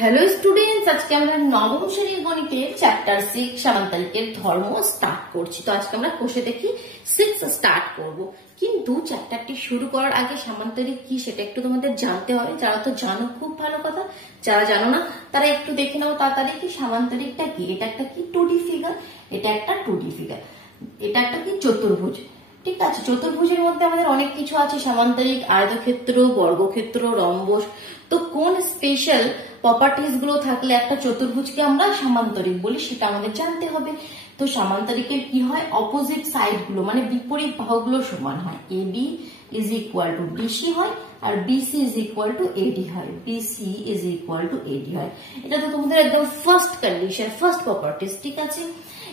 Hello students, আজকে আমরা নবম শ্রেণীর গণিতের চ্যাপ্টার 6 সামান্তরিকের ধর্ম স্টার্ট করছি। তো আজকে আমরা কোষে দেখি 6 স্টার্ট করব। কিন্তু চ্যাপ্টারটি শুরু করার আগে সামান্তরিক কি সেটা একটু তোমাদের জানতে হবে। যারা তো জানো খুব ভালো কথা, যারা জানো না তারা একটু দেখে নাও তাড়াতাড়ি কি সামান্তরিকটা কি। এটা একটা কি 2D ফিগার, এটা একটা 2D ফিগার, এটা একটা কি চতুর্ভুজ। ঠিক আছে, চতুর্ভুজের মধ্যে আমাদের অনেক কিছু আছে, সামান্তরিক, আয়তক্ষেত্র, বর্গক্ষেত্র, রম্বস। তো কোন স্পেশাল প্রপার্টিজ গুলো থাকলে একটা চতুর্ভুজকে আমরা সামান্তরিক বলি সেটা আমাদের জানতে হবে। তো সামান্তরিকের কি হয়, অপোজিট সাইড গুলো মানে বিপরীত বাহুগুলো সমান হয়। AB is equal to DC হয় আর BC is equal to AD হয়, BC is equal to AD হয়। এটা তো তোমাদের একদম ফার্স্ট কন্ডিশন, ফার্স্ট প্রপার্টিজ। ঠিক আছে,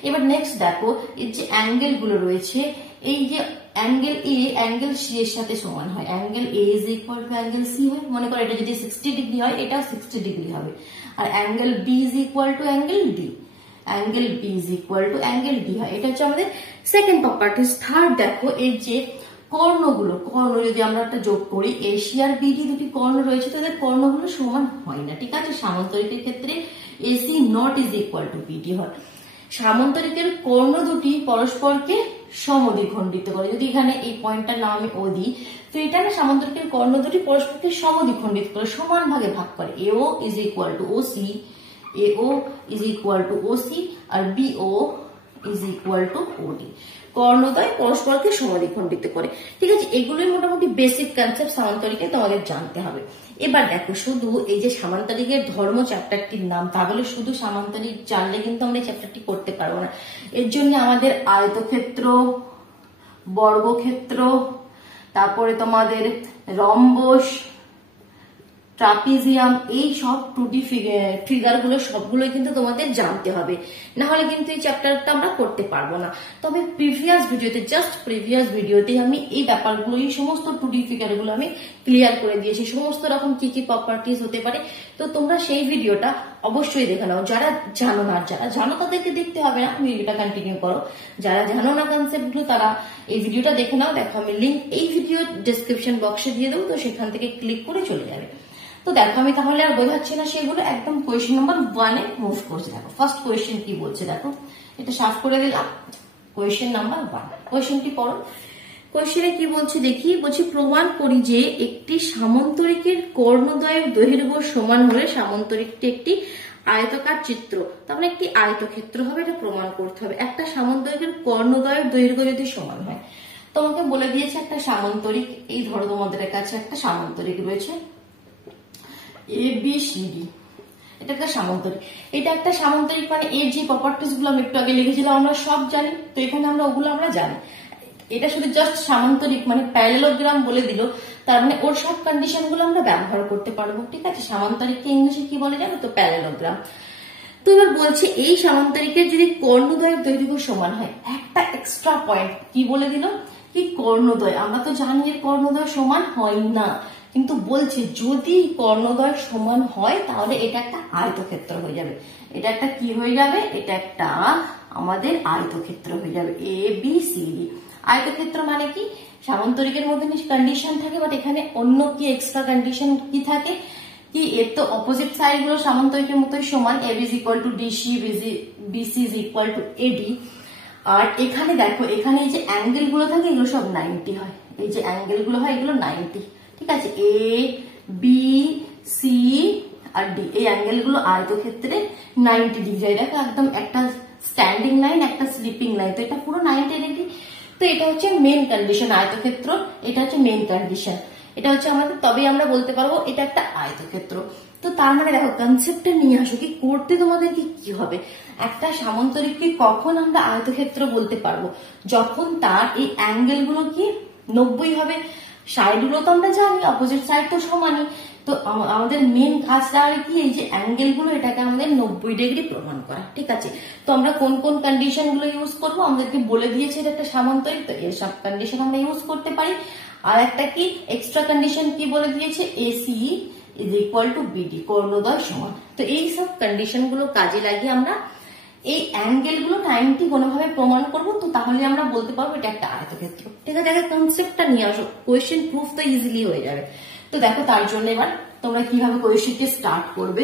এবার নেক্সট দেখো এই যে অ্যাঙ্গেল গুলো রয়েছে, এই যে অ্যাঙ্গেল এ অ্যাঙ্গেল সি এর সাথে সমান হয়। Angle A is equal to angle C হয়। মনে করো এটা যদি 60 ডিগ্রি হয় এটাও 60 ডিগ্রি হবে। আর angle B is equal to angle D, angle B is equal to angle D হয়। এটা হচ্ছে আমাদের সেকেন্ড প্রপার্টিজ। থার্ড দেখো এই যে কর্ণগুলো, কর্ণ যদি আমরা একটা যোগ করি, এসি আর বিডি দুটি কর্ণ রয়েছে, তাদের কর্ণগুলো সমান হয় না। ঠিক আছে, সামান্তরিকের ক্ষেত্রে AC not is equal to BD হয়। সামান্তরিকের কর্ণ দুটি পরস্পরকে সমদ্বিখণ্ডিত করে। যদি এখানে এই পয়েন্টটার নাম আমি ও দিই, তো এটা না সামান্তরিকের কর্ণ দুটি পরস্পরকে সমদ্বিখণ্ডিত করে, সমান ভাগে ভাগ করে। AO is equal to OC, AO is equal to OC আর BO is equal to OD. কর্ণদ্বয় পরস্পরকে সমদ্বিখণ্ডিত করে। ঠিক আছে, এগুলোই মোটামুটি বেসিক কনসেপ্ট সামান্তরিকে তোমাদের জানতে হবে। এবার দেখো, শুধু এই যে সামান্তরিকের ধর্ম চ্যাপ্টারটির নাম, তাহলে শুধু সামান্তরিক জানলে কিন্তু আমরা এই চ্যাপ্টারটি করতে পারবো না। এর জন্য আমাদের আয়তক্ষেত্র, বর্গক্ষেত্র, তারপরে তোমাদের রম্বস, ট্রাপিজিয়াম, এই সব 2D ফিগার গুলো সবগুলো কিন্তু তোমাদের জানতে হবে, না হলে কিন্তু এই চ্যাপ্টারটা আমরা করতে পারবো না। তবে প্রিভিয়াস ভিডিওতে, জাস্ট প্রিভিয়াস ভিডিওতে আমি এই ব্যাপারগুলো, এই সমস্ত 2D ফিগার গুলো আমি ক্লিয়ার করে দিয়েছি, সমস্ত রকম কি কি প্রপার্টিজ হতে পারে। তো তোমরা সেই ভিডিওটা অবশ্যই দেখে নাও। যারা জানো না, যারা জানো তাদেরকে দেখতে হবে না, ভিডিওটা কন্টিনিউ করো। যারা জানো না কনসেপ্ট গুলো তারা এই ভিডিওটা দেখে নাও। দেখো আমি লিঙ্ক এই ভিডিও ডেসক্রিপশন বক্সে দিয়ে দেবো, তো সেখান থেকে ক্লিক করে চলে যাবে। তো দেখো আমি তাহলে আর বোঝাচ্ছি না সেগুলো, একদম কোয়েশ্চেন নাম্বার 1 এ মুভ করছি। দেখো ফার্স্ট কোয়েশ্চেন কি বলছে, দেখো এটা সাফ করে দিলাম। কোয়েশ্চেন নাম্বার 1, কোয়েশ্চেনটি পড়ো। কোয়েশ্চেনে কি বলছে দেখি, বলছে প্রমাণ করি যে একটি সামান্তরিকের কর্ণদ্বয়ের দৈর্ঘ্য সমান হলে সামান্তরিকটি একটি আয়তাকার চিত্র, তার মানে একটি আয়তক্ষেত্র হবে। এটা প্রমাণ করতে হবে। একটা সামান্তরিকের কর্ণদ্বয়ের দৈর্ঘ্য যদি সমান হয়, তোমাকে বলে দিয়েছে একটা সামান্তরিক, এই ধরো তোমাদের কাছে একটা সামান্তরিক রয়েছে ABCD, এটা একটা সামান্তরিক। এটা একটা সামান্তরিক মানে এর যে প্রপার্টিজ গুলো আমি একটু আগে লিখেছিলাম আমরা সব জানি, তো এখানে আমরা ওগুলো আমরা জানি। এটা শুধু জাস্ট সামান্তরিক মানে প্যারালেলোগ্রাম বলে দিল, তার মানে ওর সব কন্ডিশন গুলো আমরা ব্যবহার করতে পারবো। ঠিক আছে, সামান্তরিককে ইংলিশে কি বলে জানো তো, প্যারালেলোগ্রাম। তো এবার বলছে এই সামান্তরিকের যদি কর্ণদ্বয়ের দৈর্ঘ্য সমান হয়, একটা এক্সট্রা পয়েন্ট কি বলে দিল, কি কর্ণদ্বয়, আমরা তো জানি এর কর্ণদ্বয় সমান হয় না, কিন্তু বলছে যদি কর্ণদ্বয় সমান হয় তাহলে এটা একটা আয়তক্ষেত্র হয়ে যাবে। এটা একটা কি হয়ে যাবে, এটা একটা আমাদের আয়তক্ষেত্র হয়ে যাবে। ABCD আয়তক্ষেত্র মানে কি, সামান্তরিকের মধ্যে কন্ডিশন থাকে, বাট এখানে অন্য কি এক্সট্রা কন্ডিশন কি থাকে, কি এর তো অপোজিট সাইড গুলো সামান্তরিকের মতোই সমান। AB is equal to DC, BC is equal to AD. আর এখানে দেখো, এখানে এই যে অ্যাঙ্গেল গুলো থাকে এগুলো সব 90 হয়। এই যে অ্যাঙ্গেল গুলো হয় এগুলো 90। ঠিক আছে, A B C আর D এই অ্যাঙ্গেল গুলো আয়তক্ষেত্রে 90 ডিগ্রি। দেখো একদম একটা স্ট্যান্ডিং লাইন, একটা স্লিপিং লাইন, তো এটা পুরো 90 ডিগ্রি। তো এটা হচ্ছে মেইন কন্ডিশন আয়তক্ষেত্র, এটা হচ্ছে মেইন কন্ডিশন, এটা হচ্ছে আমাদের, তবেই আমরা বলতে পারবো এটা একটা আয়তক্ষেত্র। তো তার মানে দেখো কনসেপ্টটা নিয়ে আসো, কি করতে তোমাদের কি হবে, একটা সামান্তরিককে কখন আমরা আয়তক্ষেত্র বলতে পারবো, যখন তার এই অ্যাঙ্গেল গুলো কি 90 হবে। সাইড গুলো তো আমরা জানি, অপোজিট সাইড তো সমানই। তো আমাদের মেন কাজটা আর কি, এই যে অ্যাঙ্গেল গুলো এটাকে আমাদের 90 ডিগ্রি প্রমাণ করা। ঠিক আছে, তো আমরা কোন কোন কন্ডিশন গুলো ইউজ করবো আমাদেরকে বলে দিয়েছে, এটা একটা সামান্তরিক, তো এই সব কন্ডিশন আমরা ইউজ করতে পারি। আর একটা কি এক্সট্রা কন্ডিশন কি বলে দিয়েছে, AC is equal two BD, কর্ণদ্বয় সমান। তো এই সব কন্ডিশন গুলো কাজে লাগিয়ে আমরা এই অ্যাঙ্গেল গুলো 90 কোনোভাবে প্রমাণ করবো, তো তাহলে আমরা বলতে পারবো এটা একটা আয়তক্ষেত্র। ঠিক আছে, দেখো কনসেপ্টটা নিয়ে আসো, কোয়েশ্চেন প্রুফ তো ইজিলি হয়ে যাবে। তো দেখো তার জন্য এবার তোমরা কিভাবে কোয়েশ্চেনকে স্টার্ট করবে,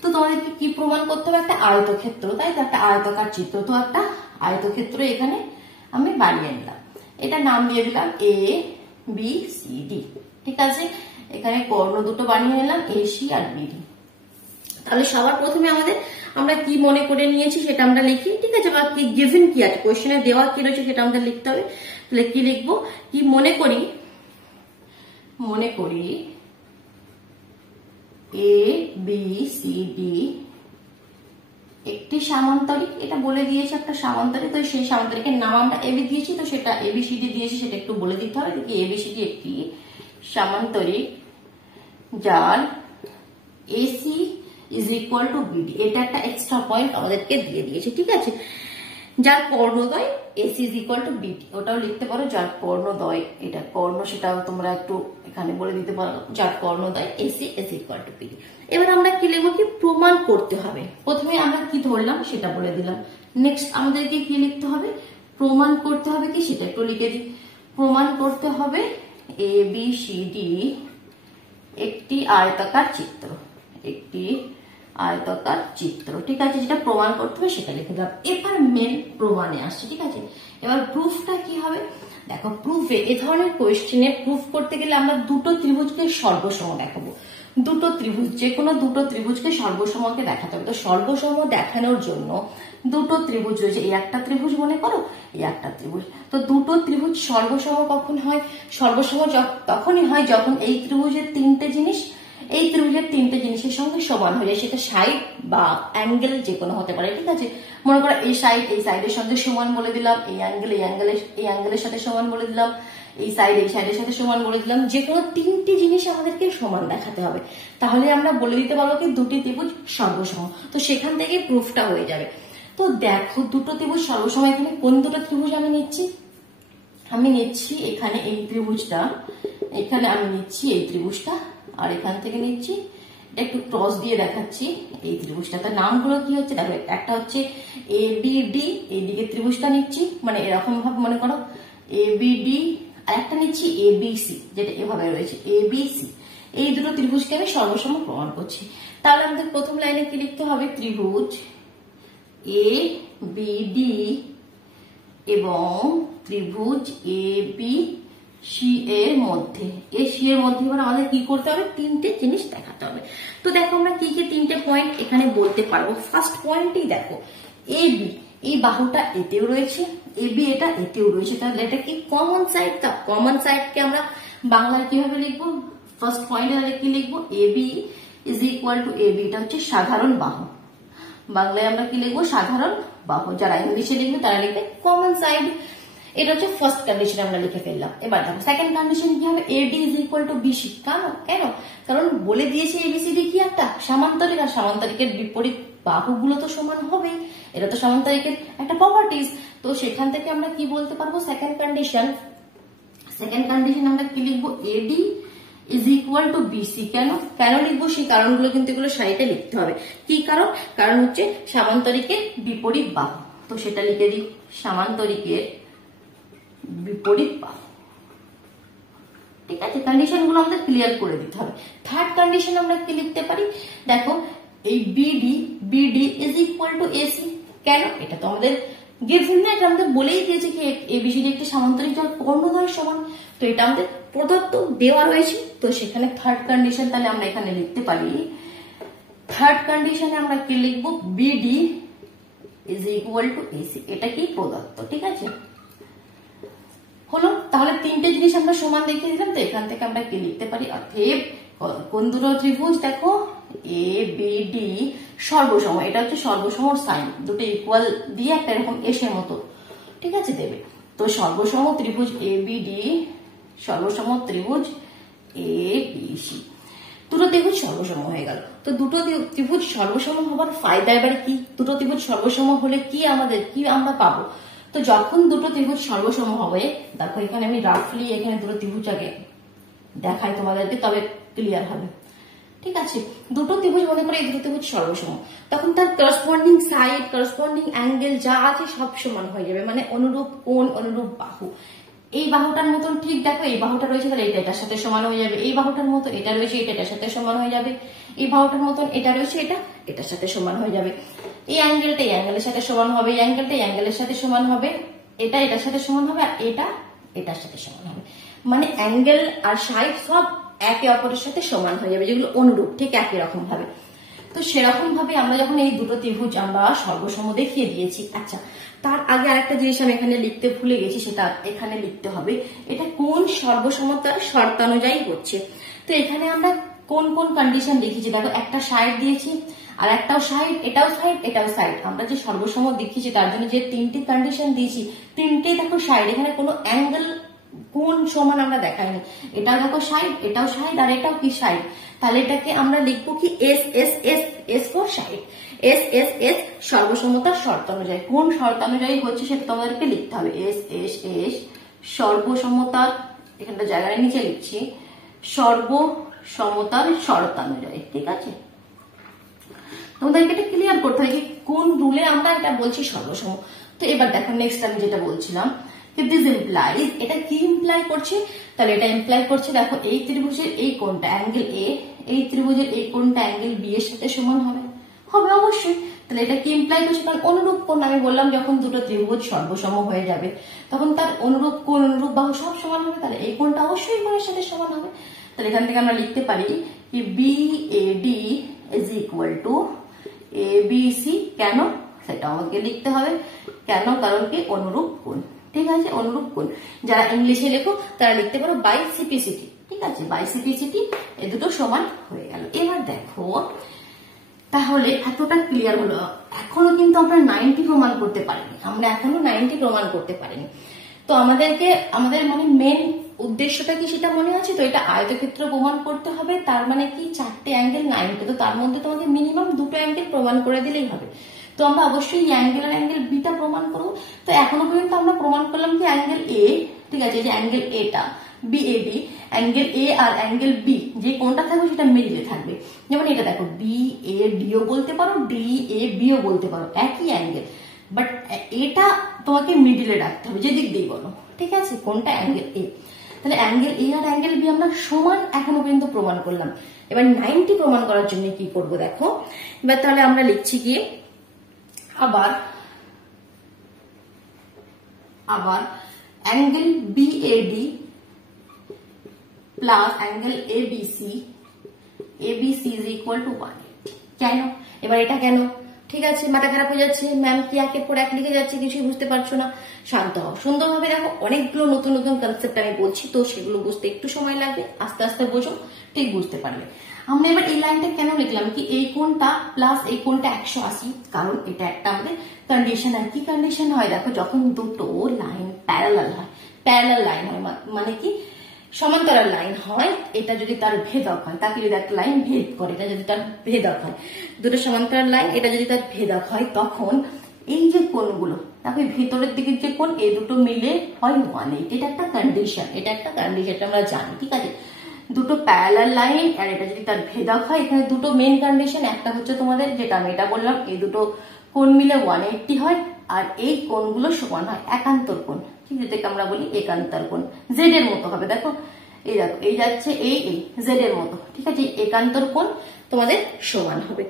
তো তোমাদেরকে কি প্রমাণ করতে হবে? একটা আয়তক্ষেত্র, তাই তো, একটা আয়তকার চিত্র। তো একটা আয়তক্ষেত্র এখানে আমি বানিয়ে নিলাম, এটা নাম দিয়ে দিলাম এ বি সি ডি। ঠিক আছে, এখানে কর্ণ দুটো বানিয়ে নিলাম, এ সি আর বি ডি। তাহলে সবার প্রথমে আমরা কি মনে করে নিয়েছি সেটা আমরা লিখি। ঠিক আছে, বা কি গিভেন কি আছে, কোশ্চেনে দেওয়া কি রয়েছে সেটা আমাদের লিখতে হবে। তাহলে কি লিখবো? কি মনে করি এ বি সি ডি একটি সামান্তরিক, এটা বলে দিয়েছে একটা সামান্তরিক। তো সেই সামান্তরিকের নাম আমরা এবি দিয়েছি, তো সেটা এবিসিডি দিয়েছি, সেটা একটু বলে দিতে হবে। দেখি এবিসিডি একটি সামান্তরিক যার AC is equal to BD, এটা একটা এক্সট্রা পয়েন্ট আমাদেরকে দিয়ে দিয়েছে। ঠিক আছে, যার কর্ণদ্বয় AC is equal to BD, ওটাও লিখতে পারো যার কর্ণদ্বয়, এটা কর্ণ সেটাও তোমরা একটু এখানে বলে দিতে পারো, যার কর্ণদ্বয় AC is equal to BD. এবার আমরা কি লিখবো? কি প্রমাণ করতে হবে। প্রথমে আমরা কি ধরলাম সেটা বলে দিলাম, নেক্সট আমাদেরকে কি লিখতে হবে? প্রমাণ করতে হবে কি সেটা একটু লিখে দিই। প্রমাণ করতে হবে এ বি সি ডি একটি আয়তাকার চিত্র, একটি আয়তাকার চিত্র। ঠিক আছে, যেটা প্রমাণ করতে হবে সেটা লিখে দিলাম। এবার মেন প্রমাণে আসছে। ঠিক আছে, এবার প্রুফটা কি হবে? দেখো, প্রুফে এ ধরনের কোয়েশ্চেনে প্রুফ করতে গেলে আমরা দুটো ত্রিভুজকে সর্বসম দেখাবো। দুটো ত্রিভুজ, যে কোনো দুটো ত্রিভুজকে সর্বসমকে দেখাতে হবে। তো সর্বসম দেখানোর জন্য দুটো ত্রিভুজ রয়েছে, এই একটা ত্রিভুজ মনে করো, এই একটা ত্রিভুজ। তো দুটো ত্রিভুজ সর্বসম কখন হয়? সর্বসম তখনই হয় যখন এই ত্রিভুজের তিনটে জিনিস এই ত্রিভুজের তিনটে জিনিসের সঙ্গে সমান হয়ে যায়, সেটা সাইড বা অ্যাঙ্গেল যে কোনো হতে পারে। ঠিক আছে, মনে করো এই সাইড এই সাইডের সঙ্গে সমান বলে দিলাম, এই অ্যাঙ্গেল এই অ্যাঙ্গেলের সাথে সমান বলে দিলাম, এই সাইড এই সাইডের সাথে সমান বলে দিলাম। যে কোনো তিনটি জিনিস আমাদেরকে সমান দেখাতে হবে, তাহলে আমরা বলে দিতে পারবো কি দুটি ত্রিভুজ সর্বসম। তো সেখান থেকে প্রুফটা হয়ে যাবে। তো দেখো, দুটো ত্রিভুজ সর্বসম, এখানে কোন দুটো ত্রিভুজ আমি নিচ্ছি? আমি নিচ্ছি এখানে এই ত্রিভুজটা, এখানে আমি নিচ্ছি এই ত্রিভুজটা, আর এখান থেকে নিচ্ছি, এটা একটু ক্রস দিয়ে দেখাচ্ছি, এই ত্রিভুজটা। তার নামগুলো কি হচ্ছে দেখো, একটা হচ্ছে এ বি ডি, এই দিকে ত্রিভুজটা নিচ্ছি, মানে এরকম ভাবে মনে করো এ বি ডি, আর একটা নিচ্ছি এ বি সি, যেটা এভাবে রয়েছে এ বি সি। এই দুটো ত্রিভুজকে আমি সর্বসম প্রমাণ করছি। তাহলে আমাদের প্রথম লাইনে কি লিখতে হবে? ত্রিভুজ এ বি ডি এবং ত্রিভুজ এ বি সি এর মধ্যে, এ সি এর মধ্যে এবার আমাদের কি করতে হবে? তিনটে জিনিস দেখাতে হবে। তো দেখো, আমরা কি কি তিনটে পয়েন্ট এখানে বলতে পারবো। ফার্স্ট পয়েন্টই দেখো, এ বি, এই বাহুটা এতেও রয়েছে, এ বি এটা এতেও রয়েছে, তাহলে এটা কি কমন সাইড। তা কমন সাইডকে আমরা বাংলায় কিভাবে লিখবো? ফার্স্ট পয়েন্টে তাহলে কি লিখবো? A B is equal to A B, এটা হচ্ছে সাধারণ বাহু। বাংলায় আমরা কি লিখবো? সাধারণ বাহু। যারা ইংলিশে লিখবে তারা লিখবে কমন সাইড। এটা হচ্ছে ফার্স্ট কন্ডিশন, আমরা লিখে ফেললাম। এবার দেখো সেকেন্ড কন্ডিশন কি হবে? AD is equal to BC. কেন? কারণ বলে দিয়েছে এবিসিডি কি একটা সামান্তরিক, আর সামান্তরিকের বিপরীত বাহুগুলো তো সমান হবে, এটা তো সামান্তরিকের একটা প্রপার্টিজ। তো সেখান থেকে আমরা কি বলতে পারবো? সেকেন্ড কন্ডিশন আমরা কি লিখবো? AD is equal to BC. কেন লিখবো? সেই কারণগুলো কিন্তু এগুলো সাইডে লিখতে হবে। কি কারণ হচ্ছে সামান্তরিকের বিপরীত বাহু। তো সেটা লিখে দিই, সামান্তরিকের বিপরীত বাহু। ঠিক আছে, কন্ডিশন গুলো আমাদের ক্লিয়ার করে দিতে হবে। থার্ড কন্ডিশন আমরা কি লিখতে পারি? দেখো, এই BD is equal to AC. কেন? এটা তো আমাদের গিভেন না, এটা আমাদের বলেই দিয়েছে কি এবিসিডি একটি সামান্তরিক যার কর্ণদ্বয় সমান। তো এটা আমাদের প্রদত্ত দেওয়া রয়েছে। তো সেখানে থার্ড কন্ডিশন তাহলে আমরা এখানে লিখতে পারি, থার্ড কন্ডিশনে আমরা কি লিখবো? BD is equal to AC, এটা কি প্রদত্ত। ঠিক আছে, হলো। তাহলে তিনটে জিনিস আমরা সমান দেখিয়ে দিলাম। তো এখান থেকে আমরা কি লিখতে পারি? অতএব কোন দুটো ত্রিভুজ? দেখো, এ বি ডি সর্বসম, এটা হচ্ছে সর্বসম সাইন, দুটো ইকুয়াল দিয়ে একটা এরকম এসের মতো, ঠিক আছে, দেবে। তো সর্বসম ত্রিভুজ এ বি ডি, সর্বসম ত্রিভুজ এ বি সি, দুটো ত্রিভুজ সর্বসম হয়ে গেল। তো দুটো ত্রিভুজ সর্বসম হবার ফায়দা এবার কি? দুটো ত্রিভুজ সর্বসম হলে কি আমরা পাবো? তো যখন দুটো ত্রিভুজ সর্বসম হবে, দেখো এখানে আমি রাফলি এখানে দুটো ত্রিভুজ আগে দেখাই তোমাদেরকে, তবে ক্লিয়ার হবে। ঠিক আছে, দুটো ত্রিভুজ মনে করে এই দুটো ত্রিভুজ সর্বসম, তখন তার করসপন্ডিং সাইড, করসপন্ডিং অ্যাঙ্গেল যা আছে সব সমান হয়ে যাবে, মানে অনুরূপ কোণ, অনুরূপ বাহু। এই বাহুটার মতন ঠিক দেখো, এই বাহুটা রয়েছে তাহলে এটা এটার সাথে সমান হয়ে যাবে, এই বাহুটার মতো এটা রয়েছে এটা এটার সাথে সমান হয়ে যাবে, এই বাহুটার মতন এটা রয়েছে এটা এটার সাথে সমান হয়ে যাবে, এই অ্যাঙ্গেলটা এই অ্যাঙ্গেলের সাথে সমান হবে, এই অ্যাঙ্গেলটা এই অ্যাঙ্গেলের সাথে সমান হবে, এটা এটার সাথে সমান হবে, আর এটা এটার সাথে সমান হবে। মানে অ্যাঙ্গেল আর সাইড সব একে অপরের সাথে সমান হয়ে যাবে, যেগুলো অনুরূপ ঠিক একই রকম ভাবে। তো সেরকম ভাবে আমরা যখন এই দুটো ত্রিভুজ আমরা সর্বসম দেখিয়ে দিয়েছি, আচ্ছা তার আগে আরেকটা জিনিস আমি এখানে লিখতে ভুলে গেছি, সেটা এখানে লিখতে হবে। এটা কোন সর্বসমতার শর্তানুযায়ী হচ্ছে। তো এখানে আমরা কোন কোন কন্ডিশন দেখিয়েছি দেখো, একটা সাইড দিয়েছি আর একটাও সাইড, এটাও সাইড এটাও সাইড। আমরা যে সর্বসম দেখিয়েছি তার জন্য যে তিনটি কন্ডিশন দিয়েছি, তিনটে দেখো সাইড, এখানে কোনো অ্যাঙ্গেল কোন সমান আমরা দেখাইনি। এটাও দেখো সাইড, এটাও সাইড, আর এটাও কি সাইড। তাহলে এটাকে আমরা লিখবো কি S S S, S for side, S S S সর্বসমতার শর্ত অনুযায়ী। কোন শর্ত অনুযায়ী হচ্ছে সেটা তোমাদেরকে লিখতে হবে। এস এস এস সর্বসমতার, এখানটা জায়গায় নিচে লিখছি, সর্বসমতার শর্তানুযায়ী, ঠিক আছে। তোমাদেরকে এটা ক্লিয়ার করতে হবে কোন রুলে আমরা এটা বলছি সর্বসম। তো এবার দেখো নেক্সট আমি যেটা বলছিলাম, দিস ইমপ্লাইজ, এটা কি ইমপ্লাই করছে, তাহলে এটা ইমপ্লাই করছে দেখো এই ত্রিভুজের এই কোণটা অ্যাঙ্গেল এ, এই ত্রিভুজের এই কোণটা অ্যাঙ্গেল বি এর সাথে সমান হবে, হবে অবশ্যই। তাহলে এটা কি ইমপ্লাই করছে, কারণ অনুরূপ কোণ আমি বললাম যখন দুটো ত্রিভুজ সর্বসম হয়ে যাবে তখন তার অনুরূপ কোণ অনুরূপ বাহু সব সমান হবে, তাহলে এই কোণটা অবশ্যই কোণের সাথে সমান হবে। তাহলে এখান থেকে আমরা লিখতে পারি কি B A D is equal to A B C. কেন সেটা আমাকে লিখতে হবে, কেন, কারণ কি অনুরূপ কোণ, ঠিক আছে, অনুরূপ কোণ। যারা ইংলিশে লেখো তারা লিখতে পারো বাই সিপিসিটি, ঠিক আছে, বাই সিপিসিটি, এই দুটো সমান হয়ে গেল। এবার দেখো তাহলে এতটা ক্লিয়ার হলো। এখনো কিন্তু আমরা 90 প্রমাণ করতে পারিনি, আমরা এখনো 90 প্রমাণ করতে পারিনি। তো আমাদেরকে আমাদের মানে মেন উদ্দেশ্যটা কি সেটা মনে আছে তো, এটা আয়তক্ষেত্র প্রমাণ করতে হবে, তার মানে কি 4টে অ্যাঙ্গেল 90, তো তার মধ্যে তোমাকে মিনিমাম 2টো অ্যাঙ্গেল প্রমাণ করে দিলেই হবে। তো আমরা অবশ্যই অ্যাঙ্গেল আর অ্যাঙ্গেল বিটা প্রমাণ করবো। তো এখনো পর্যন্ত আমরা প্রমাণ করলাম কি অ্যাঙ্গেল এ, ঠিক আছে, যে অ্যাঙ্গেল এটা বিএডি, অ্যাঙ্গেল এ আর অ্যাঙ্গেল বি যে কোনটা থাকবে সেটা মিডিলে থাকবে। যেমন এটা দেখো বিএডিও বলতে পারো, ডিএবিও বলতে পারো, একই অ্যাঙ্গেল, বাট এটা তোমাকে মিডিলে রাখতে হবে যেদিক দিয়ে বলো, ঠিক আছে, কোনটা অ্যাঙ্গেল এ। তাহলে অ্যাঙ্গেল এ আর অ্যাঙ্গেল বি আমরা সমান এখনো পর্যন্ত প্রমাণ করলাম। এবার 90 প্রমাণ করার জন্য কি করব দেখো, এবার তাহলে আমরা লিখছি কি আবার angle BAD plus angle ABC is equal to 180। কেন, এবার এটা কেন, ঠিক আছে, মাথা খারাপ হয়ে যাচ্ছে, ম্যাম কি একের পর এক লিখে যাচ্ছে, কিছুই বুঝতে পারছো না, শান্ত হও, সুন্দরভাবে দেখো, অনেকগুলো নতুন নতুন কনসেপ্ট আমি বলছি, তো সেগুলো বুঝতে একটু সময় লাগবে, আস্তে আস্তে বোঝো, ঠিক বুঝতে পারবে। আমরা এবার এই লাইনটা কেন লিখলাম কি এই কোণটা প্লাস এই কোণটা 180, কারণ এটা একটা আমাদের কন্ডিশন। আর কি কন্ডিশন হয় দেখো, যখন দুটো লাইন প্যারালাল হয়, প্যারালাল লাইন হয় মানে কি সমান্তরাল লাইন হয়, এটা যদি তার ভেদক হয়, তাকে যদি একটা লাইন ভেদ করে, এটা যদি তার ভেদক হয়, দুটো সমান্তরাল লাইন, এটা যদি তার ভেদক হয়, তখন এই যে কোণগুলো দেখো ভিতরের দিকের যে কোণ, এই দুটো মিলে হয় 180। এটা একটা কন্ডিশন, এটা একটা কন্ডিশন, এটা আমরা জানি, ঠিক আছে। দুটো প্যারালাল লাইন আর এটা যদি তার ভেদক হয়, এখানে দুটো মেন কন্ডিশন, একটা হচ্ছে তোমাদের যেটা আমি এটা বললাম, এই দুটো কোণ মিলে 180 হয়, আর এই কোণগুলো সমান হয় একান্তর কোণ, ঠিক আছে, যেটাকে আমরা বলি একান্তর কোণ, জেড এর মতো হবে। দেখো এই দেখো এই যাচ্ছে এই জেড এর মতো, ঠিক আছে, একান্তর কোণ তোমাদের সমান হবে।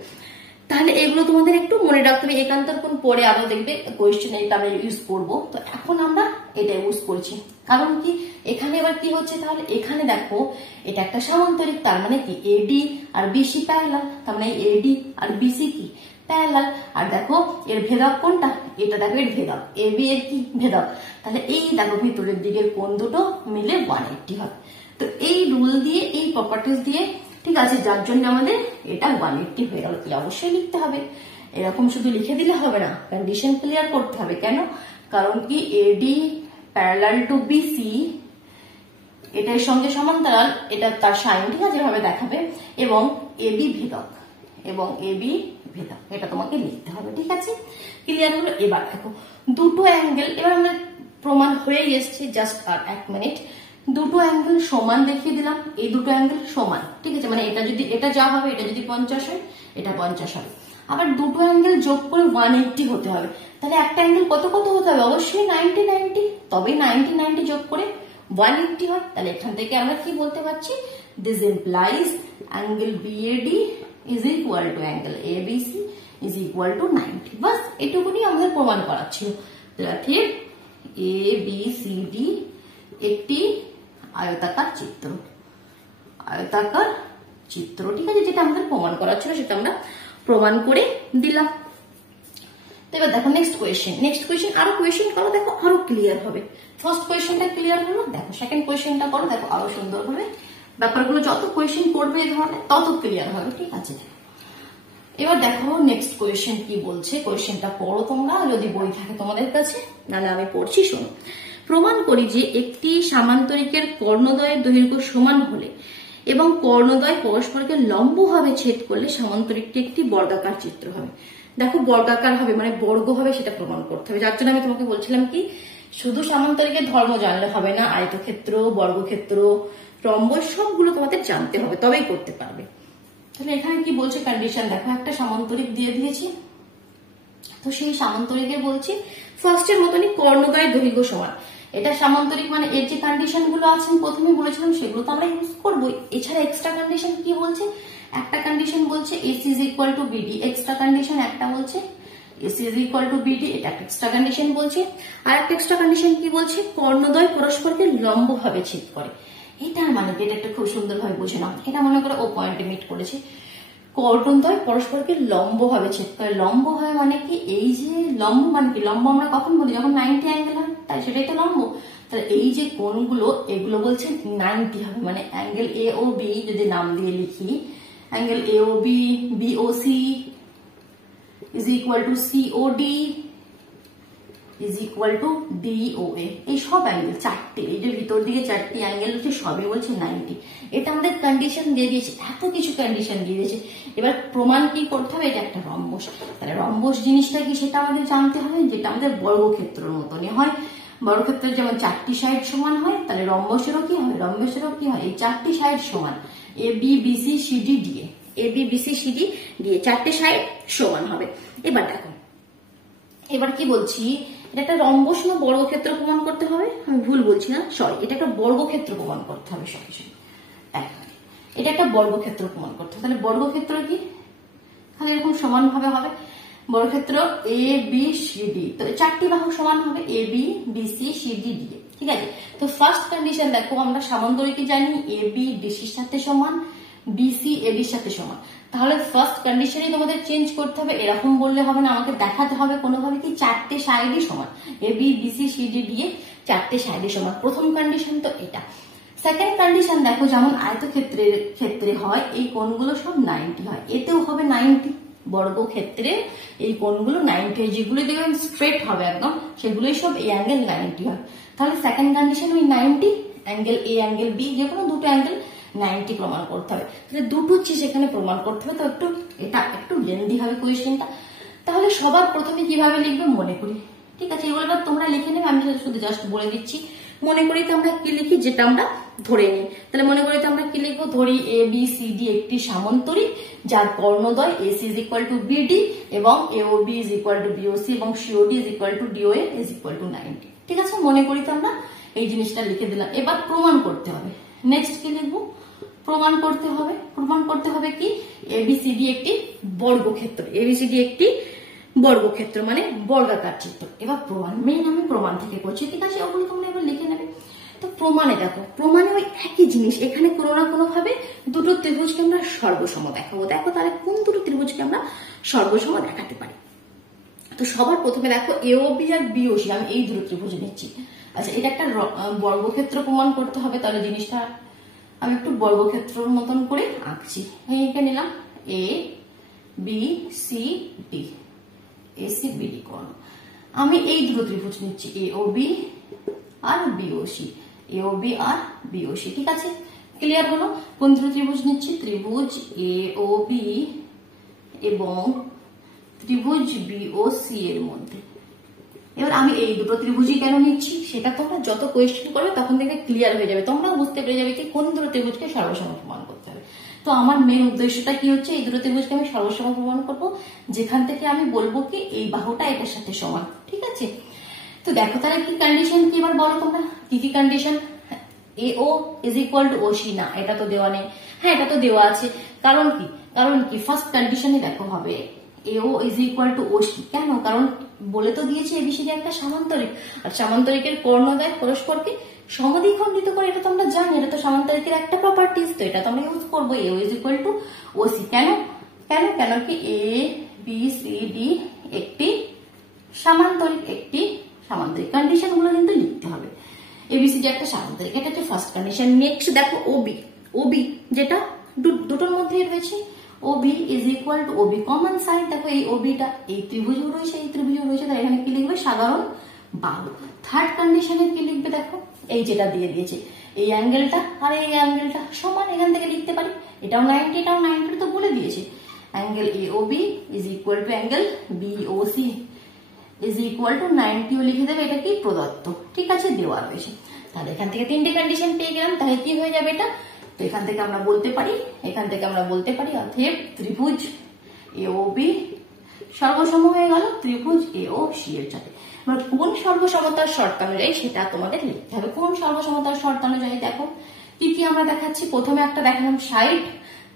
তাহলে এগুলো তোমাদের একটু মনে রাখতে হবে। একান্তর কোণ পরে আরো দেখবে কোয়েশ্চেন এটা আমরা ইউজ করবো, তো এখন আমরা এটা ইউজ করছি। কারণ কি এখানে এবার কি হচ্ছে, তাহলে এখানে দেখো এটা একটা সামান্তরিক, তার মানে কি এডি আর বিসি প্যারালাল, তার মানে এডি আর বিসি কি প্যারালাল। আর দেখো এর ভেদক কোনটা, এটা দেখো এর ভেদক, এবি এর কি ভেদক, তাহলে এই দেখো ভিতরের দিকের কোণ দুটো মিলে 180 হয়। তো এই রুল দিয়ে, এই প্রপার্টিজ দিয়ে, ঠিক আছে, যার জন্য আমাদের এটা 180 হয়ে গেল। অবশ্যই লিখতে হবে, এরকম শুধু লিখে দিলে হবে না, কন্ডিশন ক্লিয়ার করতে হবে। কেন, কারণ কি এডি প্যারালাল টু বিসি, এটার সঙ্গে সমান্তরাল, এটা তার সাইন, ঠিক আছে, এভাবে দেখাবে, এবং এবি ভেদক, এটা তোমাকে লিখতে হবে, ঠিক আছে, ক্লিয়ার হলো। এবার দেখো দুটো অ্যাঙ্গেল, এবার আমাদের প্রমাণ হয়ে এসছে, জাস্ট আর 1 মিনিট। দুটো অ্যাঙ্গেল সমান দেখিয়ে দিলাম, এই দুটো অ্যাঙ্গেল সমান, ঠিক আছে, মানে এটা যদি এটা যা হবে, এটা যদি 50 হয়, এটা 50 হবে। আবার দুটো অ্যাঙ্গেল যোগ করে 180 হতে হবে, তাহলে একটা অ্যাঙ্গেল কত কত হতে হবে? অবশ্যই 90 90, তবেই 90 90 যোগ করে 180 হয়। তাহলে এখান থেকে আমরা কি বলতে পারছি? This implies angle BAD is equal to angle ABC is equal to 90। বাস এটুকুনি আমাদের প্রমাণ করার ছিল। ঠিক ABCD একটি আয়তাকার চিত্র, আয়তাকার চিত্র, ঠিক আছে, যেটা আমাদের প্রমাণ করার ছিল সেটা আমরা প্রমাণ করে দিলাম। তো এবার দেখো নেক্সট কোয়েশ্চেন, আরো কোয়েশ্চেন করো, দেখো আরো ক্লিয়ার হবে। ফার্স্ট কোয়েশ্চেনটা ক্লিয়ার হলো, দেখো সেকেন্ড কোয়েশ্চেনটা করো, দেখো আরো সুন্দর হবে ব্যাপারগুলো। যত কোয়েশ্চেন করবে এই ধরনের তত ক্লিয়ার হবে, ঠিক আছে। এবার দেখো নেক্সট কোয়েশ্চেন কি বলছে, কোয়েশ্চেনটা পড়ো তোমরা যদি বই থাকে তোমাদের কাছে, নাহলে আমি পড়ছি, শোনো। প্রমাণ করি যে একটি সামান্তরিকের কর্ণদ্বয়ের দৈর্ঘ্য সমান হলে এবং কর্ণদ্বয় পরস্পরকে লম্বভাবে ছেদ করলে সামান্তরিকটি একটি বর্গাকার চিত্র হবে। দেখো বর্গাকার হবে মানে বর্গ হবে, সেটা প্রমাণ করতে হবে। যার জন্য আমি তোমাকে বলছিলাম কি শুধু সামান্তরিকের ধর্ম জানলে হবে না, আয়তক্ষেত্র, বর্গক্ষেত্র, রম্বস সবগুলো তোমাদের জানতে হবে, তবেই করতে পারবে। তাহলে এখানে কি বলছে কন্ডিশন দেখো, একটা সামান্তরিক দিয়ে দিয়েছি, তো সেই সামান্তরিকে বলছি ফার্স্টের মতনই কর্ণদ্বয়ের দৈর্ঘ্য সমান। এটা সামান্তরিক মানে এর যে কন্ডিশন গুলো আছে প্রথমে বলেছিলাম সেগুলো তো আমরা ইউজ করবোই। এছাড়া এক্সট্রা কন্ডিশন কি বলছে, একটা কন্ডিশন বলছে AC is equal two BD, extra condition একটা বলছে AC is equal two BD, এটা এক্সট্রা কন্ডিশন বলছে। আর একটা এক্সট্রা কন্ডিশন কি বলছে, কর্ণদ্বয় পরস্পরকে লম্বভাবে ছেদ করে। এটার মানে এটা একটা খুব সুন্দরভাবে বুঝে নাও, এটা মনে করে ও পয়েন্টে মিট করেছে, কর্ণদ্বয় পরস্পরকে লম্বভাবে ছেদ করে। লম্ব হয় মানে কি, এই যে লম্ব মানে কি, লম্ব আমরা কখন বলি যখন 90 অ্যাঙ্গেল হয়, তাই সেটাই তো লম্ব। তাহলে এই যে কোণগুলো এগুলো বলছে 90 হবে, মানে অ্যাঙ্গেল AOB যদি নাম দিয়ে লিখি, angle AOB BOC is equal two COD is equal two DOA। এই সব অ্যাঙ্গেল চারটে, এই যে ভিতর দিকে চারটি অ্যাঙ্গেল হচ্ছে সবই বলছে 90। এটা আমাদের কন্ডিশন দিয়ে দিয়েছে, এত কিছু কন্ডিশন দিয়ে দিয়েছে। এবার প্রমাণ কি করতে হবে, এটা একটা রম্বস। তাহলে রম্বস জিনিসটা কি সেটা আমাদের জানতে হবে, যেটা আমাদের বর্গক্ষেত্রের মতনই হয়। বর্গক্ষেত্রের যেমন চারটি সাইড সমান হয়, তাহলে রম্বসেরও কি হয়, এই চারটি সাইড সমান, AB BC CD DA, AB BC CD DA চারটে সাইড সমান হবে। এবার দেখো এবার কি বলছি, এটা একটা রম্বস না বর্গক্ষেত্র প্রমাণ করতে হবে, আমি ভুল বলছি না, সরি, এটা একটা বর্গক্ষেত্র প্রমাণ করতে হবে। সবকিছু এটা একটা বর্গক্ষেত্র প্রমাণ করতে হবে। তাহলে বর্গক্ষেত্র কি, তাহলে এরকম সমান ভাবে হবে বর্গক্ষেত্র ABCD, তো চারটি বাহু সমান হবে AB BC CD DA, ঠিক আছে। তো ফার্স্ট কন্ডিশন দেখো, আমরা সামান্তরিকে জানি AB DC এর সাথে সমান, BC AD এর সাথে সমান। তাহলে ফার্স্ট কন্ডিশনই তোমাদের চেঞ্জ করতে হবে, এরকম বললে হবে না, আমাকে দেখাতে হবে কোনোভাবে কি চারটে সাইডই সমান, AB BC CD DA চারটে সাইডই সমান। প্রথম কন্ডিশন তো এটা। সেকেন্ড কন্ডিশন দেখো, যেমন আয়তক্ষেত্রের ক্ষেত্রে হয় এই কোণগুলো সব 90 হয়, এতেও হবে 90। বর্গক্ষেত্রে এই কোণগুলো 90 হয়, যেগুলো দেখবেন স্ট্রেট হবে একদম, সেগুলোই সব এই অ্যাঙ্গেল 90 হয়। তাহলে সেকেন্ড কন্ডিশন ওই 90, অ্যাঙ্গেল A অ্যাঙ্গেল B যে কোনো দুটো অ্যাঙ্গেল 90 প্রমাণ করতে হবে। তাহলে দুটো চিজ এখানে প্রমাণ করতে হবে, তো এটা একটু লেন্দি হবে কোয়েশ্চেনটা। তাহলে সবার প্রথমে কিভাবে লিখবে মনে করি, ঠিক আছে, এগুলো তোমরা লিখে নেবে, আমি শুধু জাস্ট বলে দিচ্ছি। মনে করি তো আমরা কি লিখি, যেটা আমরা ধরে নিই। তাহলে মনে করি তো আমরা কি লিখবো, ধরি ABCD একটি সামান্তরিক যার কর্ণদ্বয় AC is equal two BD এবং AOB is equal two BOC এবং COD is equal two DOA is equal to 90, ঠিক আছে। মনে করি তো আমরা এই জিনিসটা লিখে দিলাম। এবার প্রমাণ করতে হবে, নেক্সট কি লিখবো, প্রমাণ করতে হবে কি ABCD একটি বর্গক্ষেত্র, ABCD একটি বর্গক্ষেত্র মানে বর্গাকার চিত্র। এবার প্রমাণ, মেইন আমি প্রমাণ থেকে করছি, ঠিক আছে, ওগুলো তোমরা এবার লিখে নেবে। তো প্রমাণে দেখো, প্রমাণে ওই একই জিনিস, এখানে কোনো না কোনো ভাবে দুটো ত্রিভুজকে আমরা সর্বসম দেখাবো। দেখো তাহলে কোন দুটো ত্রিভুজকে আমরা সর্বসম দেখাতে পারি। তো সবার প্রথমে দেখো AOB আর BOC, আমি এই দুটো ত্রিভুজ নিচ্ছি। আচ্ছা, এটা একটা বর্গক্ষেত্র প্রমাণ করতে হবে, তাহলে জিনিসটা আমি একটু বর্গক্ষেত্রের মতন করে আঁকছি। এইটা নিলাম ABCD, ACBD কোণ। আমি এই দুটো ত্রিভুজ নিচ্ছি, AOB আর BOC, AOB আর BOC, ঠিক আছে। ক্লিয়ার হলো? কোন দুটো ত্রিভুজ নিচ্ছি, ত্রিভুজ AOB এবং ত্রিভুজ BOC এর মধ্যে। এবার আমি এই দুটো ত্রিভুজই কেন নিচ্ছি সেটা তোমরা যত কোয়েশ্চেন করবে তখন থেকে ক্লিয়ার হয়ে যাবে, তোমরাও বুঝতে পেরে যাবে কি কোন দুটো ত্রিভুজকে সর্বসম প্রমাণ করতে হবে। তো তো আমার মেন উদ্দেশ্যটা কি হচ্ছে, এই দুটো ত্রিভুজকে আমি সর্বসম প্রমাণ করবো, যেখান থেকে আমি বলবো কি এই বাহুটা এটার সাথে সমান। ঠিক আছে, তো দেখো তাহলে কি কন্ডিশন, কি এবার বলো তোমরা কি কি condition. AO is equal two OC, না এটা তো দেওয়া নেই, হ্যাঁ এটা তো দেওয়া আছে। কারণ কি ফার্স্ট কন্ডিশনে দেখো হবে AO is equal two OC, কেন, কারণ বলে তো দিয়েছে ABCD একটা সামান্তরিক, আর সামান্তরিকের কর্ণদ্বয় পরস্পরকে সমদ্বিখণ্ডিত করে, এটা তো আমরা জানি, এটা তো সামান্তরিকের একটা প্রপার্টিজ, তো এটা তো আমরা ইউজ করবো AO is equal two OC। কেন কেন কেন কি ABCD একটি সামান্তরিক, কন্ডিশন গুলো কিন্তু লিখতে হবে। ABCD একটা সামান্তরিক, এটা হচ্ছে ফার্স্ট কন্ডিশন। নেক্সট দেখো OB যেটা দুটোর মধ্যে রয়েছে, OB is equal two OB common side, দেখো এই OBটা এই ত্রিভুজও রয়েছে, এই ত্রিভুজও রয়েছে, তাই এখানে কি লিখবে সাধারণ বাহু। থার্ড কন্ডিশনে কি লিখবে দেখো, এই যেটা দিয়ে দিয়েছে এই অ্যাঙ্গেলটা আর এই অ্যাঙ্গেলটা সমান, এখান থেকে লিখতে পারি এটাও 90 এটাও 90, তো বলে দিয়েছে angle AOB is equal to angle BOC is equal to 90 লিখে দেবে, এটা কি প্রদত্ত। ঠিক আছে, দেওয়া রয়েছে। তাহলে এখান থেকে তিনটে কন্ডিশন পেয়ে গেলাম, তাহলে কি হয়ে যাবে এটা, তো এখান থেকে আমরা বলতে পারি অতএব ত্রিভুজ AOB সর্বসম হয়ে গেল ত্রিভুজ AOC এর সাথে। এবার কোন সর্বসমতার শর্ত অনুযায়ী সেটা তোমাদের লিখতে হবে। কোন সর্বসমতার শর্ত অনুযায়ী দেখো কি কি আমরা দেখাচ্ছি। প্রথমে একটা দেখালাম সাইড,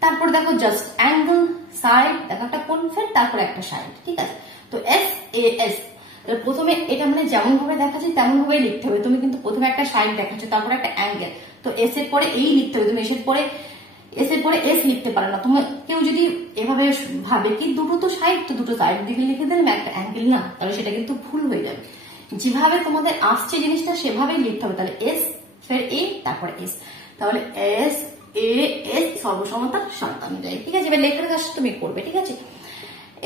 তারপর দেখো জাস্ট অ্যাঙ্গেল, সাইড, দেখো একটা কোণ, তারপর একটা সাইড। ঠিক আছে, তো SAS প্রথমে এটা মানে যেমন ভাবে দেখাচ্ছি তেমন ভাবে লিখতে হবে। তুমি কিন্তু প্রথমে একটা সাইড দেখাচ্ছ, তারপর একটা অ্যাঙ্গেল, তো এস এর পরে এই লিখতে হবে, তুমি এস এর পরে এস লিখতে পারো না। তুমি কেউ যদি এভাবে ভাবে কি দুটো তো সাইড, তো দুটো সাইড দিকে লিখে দিলাম একটা অ্যাঙ্গেল, না, তাহলে সেটা কিন্তু ভুল হয়ে যাবে। যেভাবে তোমাদের আসছে জিনিসটা সেভাবেই লিখতে হবে। তাহলে এস, ফের এ, তারপরে এস, তাহলে SAS সর্বসমতার শর্ত অনুযায়ী। ঠিক আছে, এবার লেখার কাজ তুমি করবে। ঠিক আছে,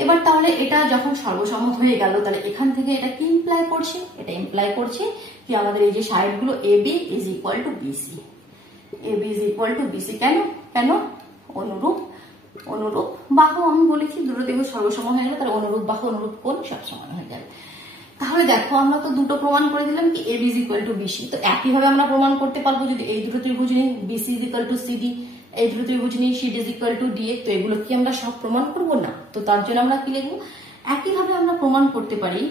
এবার তাহলে এটা যখন সর্বসম হয়ে গেল, তাহলে এখান থেকে এটা কি ইমপ্লাই করছে, এটা ইমপ্লাই করছে কি আমাদের এই যে সাইড গুলো AB is equal two BC, AB is equal two BC। কেন অনুরূপ বাহু, আমি বলেছি দুটো ত্রিভুজ সর্বসম হয়ে গেল, তাহলে অনুরূপ বাহু অনুরূপ কোণ সব সমান হয়ে যাবে। তাহলে দেখো আমরা তো দুটো প্রমাণ করে দিলাম কি AB is equal two BC, তো একইভাবে আমরা প্রমাণ করতে পারবো যদি এই দুটো ত্রিভুজ নিই BC is equal two CD, এই দুটো ত্রিভুজ নিই CD is equal two DA, তো এগুলো কি আমরা সব প্রমাণ করবো না? তো তার জন্য আমরা কি লিখবো, একইভাবে আমরা প্রমাণ করতে পারি,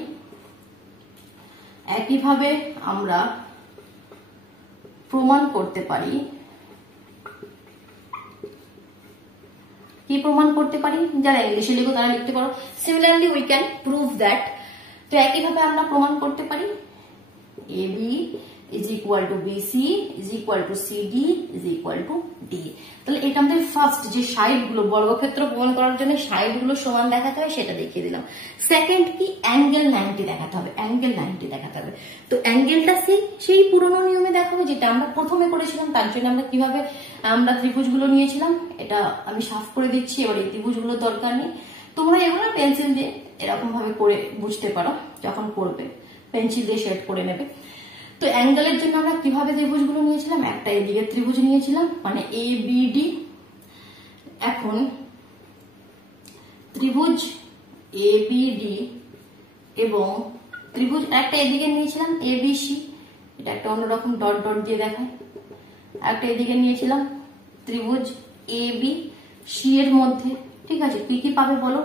কি প্রমাণ করতে পারি, যারা ইংলিশে লিখো তারা লিখতে পারো similarly we can prove that. তো একইভাবে আমরা প্রমাণ করতে পারি AB is equal two BC is equal two CD is equal two DA। তাহলে এটা আমাদের ফার্স্ট যে সাইড গুলো, বর্গক্ষেত্র প্রমাণ করার জন্য সাইড গুলো সমান দেখাতে হয় সেটা দেখিয়ে দিলাম। সেকেন্ড কি অ্যাঙ্গেল 90 দেখাতে হবে, তো অ্যাঙ্গেলটা সেই পুরোনো নিয়মে দেখাবো যেটা আমরা প্রথমে করেছিলাম। তার জন্য আমরা কিভাবে আমরা ত্রিভুজ গুলো নিয়েছিলাম এটা আমি সাফ করে দিচ্ছি। এবার এই ত্রিভুজ গুলোর দরকার নেই, তোমরা এগুলো পেন্সিল দিয়ে এরকম ভাবে করে বুঝতে পারো, যখন করবে পেন্সিল দিয়ে শেড করে নেবে। তো অ্যাঙ্গেলের জন্য আমরা কিভাবে ত্রিভুজগুলো নিয়েছিলাম, একটা এদিকে ত্রিভুজ নিয়েছিলাম মানে ABD, এখন ত্রিভুজ ABD এবং ত্রিভুজ একটা এদিকে নিয়েছিলাম ABC, এটা একটা অন্যরকম ডট ডট দিয়ে দেখায়, একটা এদিকে নিয়েছিলাম ত্রিভুজ ABC এর মধ্যে। ঠিক আছে, কি কি পাবে বলো,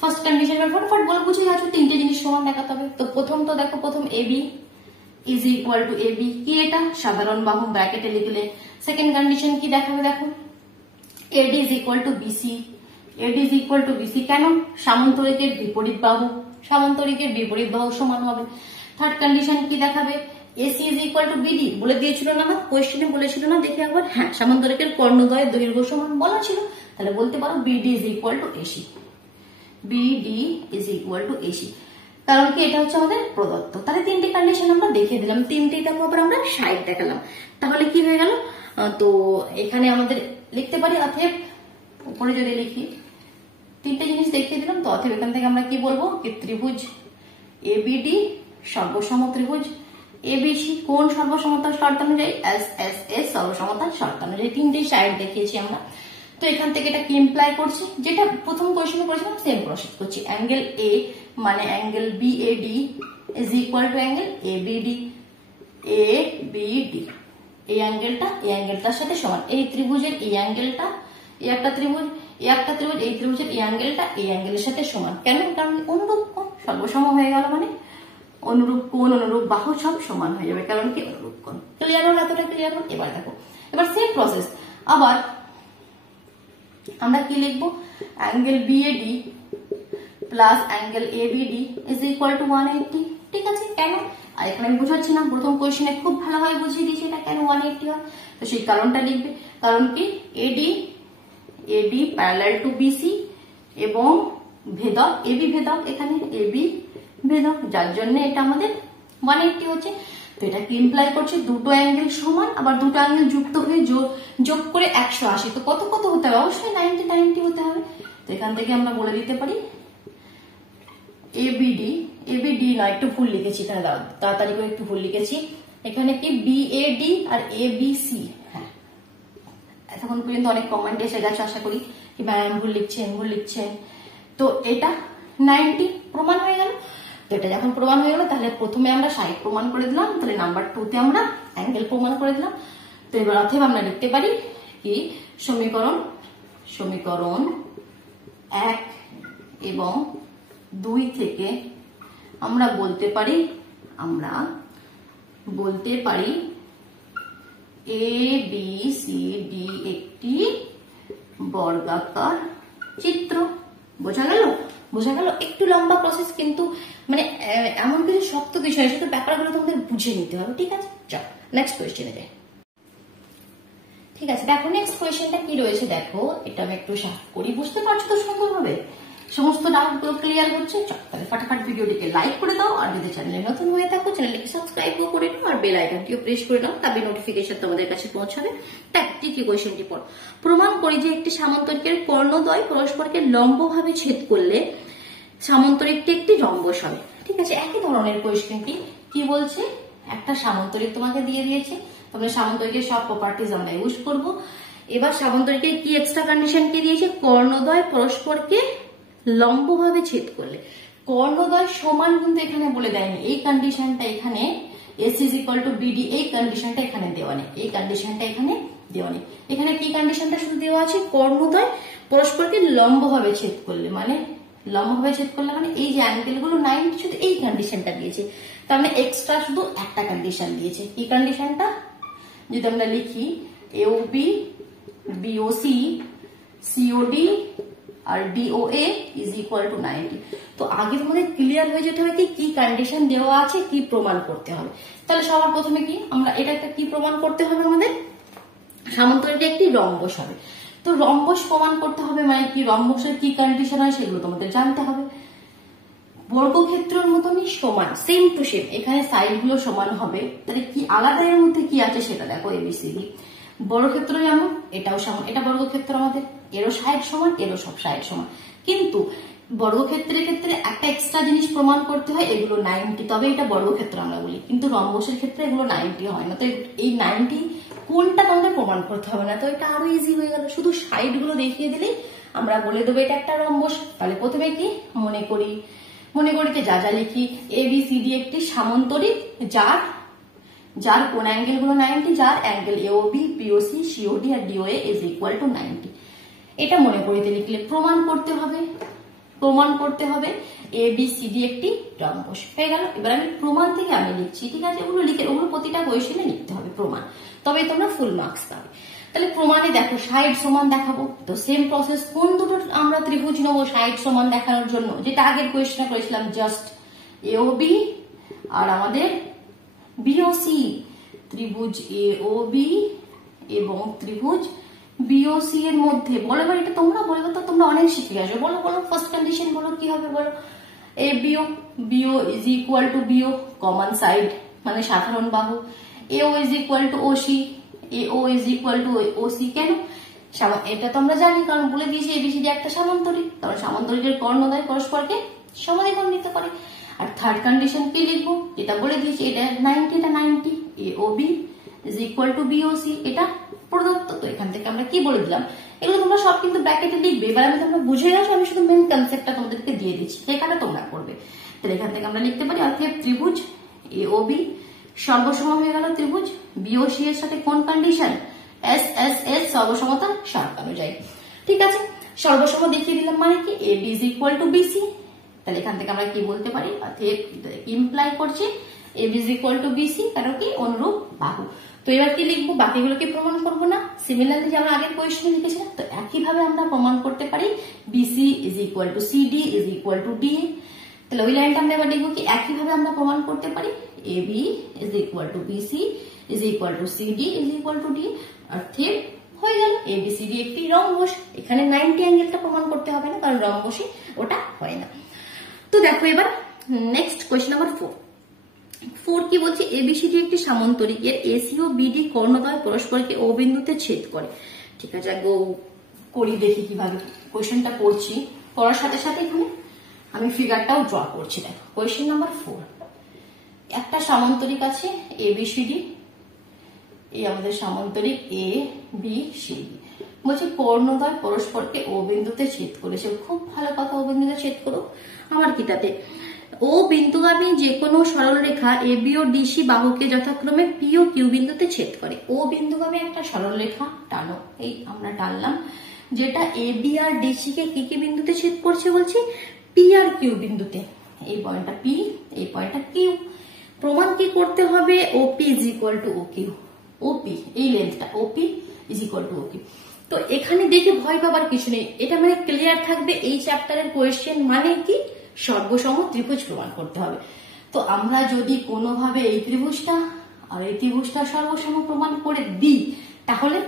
ফার্স্ট কন্ডিশন ফটাফট বলে বুঝে যাচ্ছ, তিনটে জিনিস সমান দেখাতে হবে। তো প্রথম AB is equal two AB, কি এটা সাধারণ বাহু, ব্র্যাকেটে লিখলে। সেকেন্ড কন্ডিশন কি দেখাবে দেখো, AD is equal two BC, কেন সামান্তরিকের বিপরীত বাহু সমান হবে। থার্ড কন্ডিশন কি দেখাবে, AC is equal two BD, বলে দিয়েছিল না কোয়েশ্চেনে বলেছিল না, দেখি একবার, হ্যাঁ সামান্তরিকের কর্ণদ্বয়ের দৈর্ঘ্য সমান বলা ছিল, তাহলে বলতে পারো BD is equal two AC, কারণ কি এটা হচ্ছে আমাদের প্রদত্ত। তাহলে তিনটে কন্ডিশন আমরা দেখিয়ে দিলাম, তিনটেই দেখো আবার আমরা সাইড দেখালাম। তাহলে কি হয়ে গেল, তো এখানে আমাদের লিখতে পারি অতএব, উপরে যদি লিখি তিনটে জিনিস দেখিয়ে দিলাম, তো অতএব এখান থেকে আমরা কি বলবো কি ত্রিভুজ ABD সর্বসম ত্রিভুজ ABC কোন সর্বসমতার শর্ত অনুযায়ী, SSS সর্বসমতার শর্ত অনুযায়ী। তিনটেই সাইড দেখিয়েছি আমরা। তো এখান থেকে এটা কি ইমপ্লাই করছে, যেটা প্রথম কোয়েশ্চনে করেছিলাম সেম প্রসেস করছি। অ্যাঙ্গেল A মানে angle BAD is equal to angle ABD, এই অ্যাঙ্গেলটার সাথে সমান। এই ত্রিভুজের এই অ্যাঙ্গেলটা এ একটা ত্রিভুজ, এ একটা ত্রিভুজ, এই ত্রিভুজের এই অ্যাঙ্গেলটা এই অ্যাঙ্গেলের সাথে সমান। কেন? কারণ অনুরূপ কোণ, সর্বসম হয়ে গেল মানে অনুরূপ কোণ অনুরূপ বাহু সব সমান হয়ে যাবে, কারণ কি অনুরূপ কোণ। ক্লিয়ার হল? এতটা ক্লিয়ার হল? এবার দেখো, এবার সেম প্রসেস আবার আমরা কি লিখবো, angle BAD plus angle ABD is equal to 180। ঠিক আছে? কেন? আর এখানে আমি বুঝাচ্ছি না, প্রথম কোয়েশ্চেনে খুব ভালোভাবে বুঝিয়ে দিয়েছি এটা কেন 180 হয়। তো সেই কারণটা লিখবে, কারণ কি এডি প্যারালাল টু বিসি এবং ভেদক এবি ভেদক, এখানে এবি ভেদক, যার জন্য এটা আমাদের 180 হচ্ছে। তো এটা কি ইমপ্লাই করছে, দুটো অ্যাঙ্গেল সমান, আবার দুটো অ্যাঙ্গেল যুক্ত হয়ে যোগ করে 180। তো কত কত হতে হবে? অবশ্যই 90 হতে হবে। তো এখান থেকে আমরা বলে দিতে পারি এবিডি নয়, একটু ভুল লিখেছি এখানে, তাড়াতাড়ি করে একটু ভুল লিখেছি এখানে, কি বিএডি আর এবিসি। হ্যাঁ, এতক্ষণ পর্যন্ত অনেক কমেন্ট এসে গেছে, আশা করি কি ম্যাম ভুল লিখছেন। তো এটা 90 প্রমাণ হয়ে গেল। তো এটা যখন প্রমাণ হয়ে গেল, তাহলে প্রথমে আমরা সাইড প্রমাণ করে দিলাম, তাহলে নাম্বার 2 তে আমরা অ্যাঙ্গেল প্রমাণ করে দিলাম। তো এবার অতএব আমরা লিখতে পারি কি সমীকরণ 1 এবং 2 থেকে আমরা বলতে পারি ABCD একটি বর্গাকার চিত্র। বোঝা গেল? একটু লম্বা প্রসেস, কিন্তু মানে এমন কিছু শক্ত কিছু নয়, শুধু ব্যাপারগুলো তোমাদের বুঝে নিতে হবে। ঠিক আছে? চল নেক্সট কোয়েশ্চেনে যাই। ঠিক আছে, দেখো নেক্সট কোয়েশ্চেনটা কি রয়েছে, দেখো এটা আমি একটু সাফ করি, বুঝতে পারছো তো সুন্দরভাবে? সমস্ত ডাউটগুলো ক্লিয়ার হচ্ছে। চল তাহলে ফাটাফাট ভিডিওটিকে লাইক করে দাও, আর যদি চ্যানেলে নতুন হয়ে থাকো চ্যানেলটিকে সাবস্ক্রাইব করে নাও, আর বেল আইকনটিও প্রেস করে নাও, তবে নোটিফিকেশন তোমাদের কাছে পৌঁছাবে। দেখ কি কোয়েশ্চেনটি পড়। প্রমাণ করি যে একটি সামান্তরিকের কর্ণদ্বয় পরস্পরকে লম্বভাবে ছেদ করলে সামান্তরিকটি একটি রম্বস হবে। ঠিক আছে, একই ধরনের কোয়েশ্চেনটি কি বলছে, একটা সামান্তরিক তোমাকে দিয়ে দিয়েছে, তোমরা সামান্তরিকের সব প্রপার্টিজ আমরা ইউজ করব। এবার সামান্তরিকের কি এক্সট্রা কন্ডিশন কি দিয়েছে, কর্ণদ্বয় পরস্পরকে লম্বভাবে ছেদ করলে। কর্ণদ্বয় সমান কিন্তু এখানে বলে দেয়নি, এই কন্ডিশনটা এখানে S is equal to BD, এই কন্ডিশনটা এখানে দেওয়া নেই, এখানে কি কন্ডিশনটা শুধু দেওয়া আছে, কর্ণদ্বয় পরস্পরকে লম্বভাবে ছেদ করলে, মানে এই যে অ্যাঙ্গেল গুলো 90, শুধু এই কন্ডিশনটা দিয়েছে। তার মানে এক্সট্রা শুধু একটা কন্ডিশন দিয়েছে। কি কন্ডিশনটা? যদি আমরা লিখি এওবি বিওসি সিওডি আর ডিওএ ইজ ইকুয়াল টু 90। তো আগে তোমাদের ক্লিয়ার হয়ে যেতে হবে কি কন্ডিশন দেওয়া আছে, কি প্রমাণ করতে হবে। তাহলে সবার প্রথমে কি আমরা এটা একটা কি প্রমাণ করতে হবে, আমাদের সামান্তরিক একটি রম্বস হবে। তো রম্বস প্রমাণ করতে হবে মানে কি, রম্বসের কি কন্ডিশন হয় সেগুলো তোমাদের জানতে হবে। বর্গক্ষেত্রের মতনই সমান, সেম টু সেম, এখানে সাইড গুলো সমান হবে। তাহলে কি আলাদা এর মধ্যে কি আছে সেটা দেখো, এবিসিডি বর্গক্ষেত্র যেমন এটাও সমান, এটা বর্গক্ষেত্র আমাদের, এরও সাইড সমান, এরও সব সাইড সমান। কিন্তু বর্গক্ষেত্রের ক্ষেত্রে একটা এক্সট্রা জিনিস প্রমাণ করতে হয়, এগুলো 90, তবে এটা বর্গক্ষেত্র আমরা বলি। কিন্তু রম্বসের ক্ষেত্রে এগুলো 90 হয় না। তো এই 90 কোনটা তোমাদের প্রমাণ করতে হবে না, তো এটা আরো ইজি হয়ে গেল, শুধু সাইড গুলো দেখিয়ে দিলেই আমরা বলে দেবো এটা একটা রম্বস। তাহলে প্রথমে কি মনে করি যা লিখি, এবিসিডি একটি সামান্তরিক যার কোন অ্যাঙ্গেল গুলো 90, যার অ্যাঙ্গেল এওবি বিওসি সিওডি আর ডিওএ ইজ ইকুয়াল টু 90। এটা মনে করিতে লিখলে প্রমাণ করতে হবে এবিসিডি একটি রম্বস হয়ে গেল। এবার আমি প্রমাণ থেকে আমি লিখছি। ঠিক আছে, ওগুলো প্রতিটা কোয়েশ্চেনে লিখতে হবে প্রমাণ, তবে তোমরা ফুল মার্কস পাবে। তাহলে প্রমাণে দেখো সাইড সমান দেখাবো, তো সেম প্রসেস, কোন দুটো আমরা ত্রিভুজ নেবো সাইড সমান দেখানোর জন্য, যেটা আগের কোয়েশ্চেনে করেছিলাম, জাস্ট এওবি আর আমাদের বিওসি, ত্রিভুজ এওবি এবং ত্রিভুজ বিওসি এর মধ্যে। বলো এবার এটা তোমরা বলবে, তো তোমরা অনেক শিখে গেছো, বলো ফার্স্ট কন্ডিশন বলো কি হবে, বলো এ BO is equal to BO common side মানে সাধারণ বাহু, AO is equal to OC, AO is equal to OC. কেন? এটা তো আমরা জানি, কারণ বলে দিয়েছি এবিসিডি একটা সামান্তরিক, কারণ সামান্তরিকের কর্ণদ্বয় পরস্পরকে সমাদ্বিখণ্ডিত করে। আর থার্ড কন্ডিশন কি লিখবো, যেটা বলে দিয়েছি এটা 90, AOB is equal two BOC, এটা প্রদত্ত। তো এখান থেকে আমরা কি বলে দিলাম, এগুলো তোমরা সব কিন্তু ব্র্যাকেটে লিখবে। এবার আমি তোমরা বুঝে গেছো, আমি শুধু মেন কনসেপ্টটা তোমাদেরকে দিয়ে দিচ্ছি, সেখানে তোমরা করবে। তাহলে এখান থেকে আমরা লিখতে পারি অর্থাৎ ত্রিভুজ এওবি সর্বসম হয়ে গেল ত্রিভুজ বিওসি এর সাথে কোন কন্ডিশন, এস এস এস সর্বসমতা শর্ত অনুযায়ী। ঠিক আছে, সর্বসম দেখিয়ে দিলাম মানে কি A B is equal to BC. তাহলে এখান থেকে আমরা কি বলতে পারি, ইমপ্লাই করছে A B is equal to BC, কারণ কি অনুরূপ বাহু। তো এবার কি লিখবো, বাকিগুলোকে প্রমাণ করবো না, সিমিলারলি যে আমরা আগের কোয়েশ্চেনে লিখেছিলাম, তো একইভাবে আমরা প্রমাণ করতে পারি BC is equal to CD is equal to D. তাহলে ওই লাইনটা আমরা এবার লিখবো কি একইভাবে আমরা প্রমাণ করতে পারি A B is equal to BC is equal to CD is equal to D. অর্থাৎ হয়ে গেল এবিসিডি একটি রম্বস। এখানে 90 অ্যাঙ্গেলটা প্রমাণ করতে হবে না, কারণ রম্বসে ওটা হয় না। তো দেখো এবার নেক্সট কোয়েশ্চেন নাম্বার 4 কি বলছে, এবিসিডি একটি সামান্তরিক, এর এসি ও বিডি কর্ণদ্বয় পরস্পরকে ও বিন্দুতে ছেদ করে। ঠিক আছে, করি দেখি কিভাবে কোয়েশ্চেনটা করছি, করার সাথে সাথে এখানে আমি ফিগারটাও ড্র করছি। দেখো কোয়েশ্চেন নাম্বার 4, একটা সামান্তরিক আছে এবিসিডি, এই আমাদের সামান্তরিক এ বি সি ডি, বলছে কর্ণদ্বয় পরস্পরকে ও বিন্দুতে ছেদ করেছে। খুব ভালো কথা, ও বিন্দুতে ছেদ করো। আমার কি তাতে, ও বিন্দুগামী যে কোনো সরল রেখা এ বি ও ডিসি বাহুকে যথাক্রমে পি ও কিউ বিন্দুতে ছেদ করে। ও বিন্দুগামী একটা সরল রেখা টানো, এই আমরা টানলাম, যেটা এ বি আর ডিসি কে কি কি বিন্দুতে ছেদ করছে, বলছি পি আর কিউ বিন্দুতে। এই পয়েন্টটা পি, এই পয়েন্টটা কিউ। প্রমাণ কি করতে হবে, OP is equal to O Q. OP এই লেন্থটা OP is equal to O Q. তো এখানে দেখে ভয় পাবার কিছু নেই, এটা মানে ক্লিয়ার থাকবে এই চ্যাপ্টারের কোয়েশ্চেন মানে কি সর্বসম ত্রিভুজ প্রমাণ করতে হবে। তো আমরা যদি কোনোভাবে এই ত্রিভুজটা আর এই ত্রিভুজটা সর্বসম প্রমাণ করে দিই, তাহলে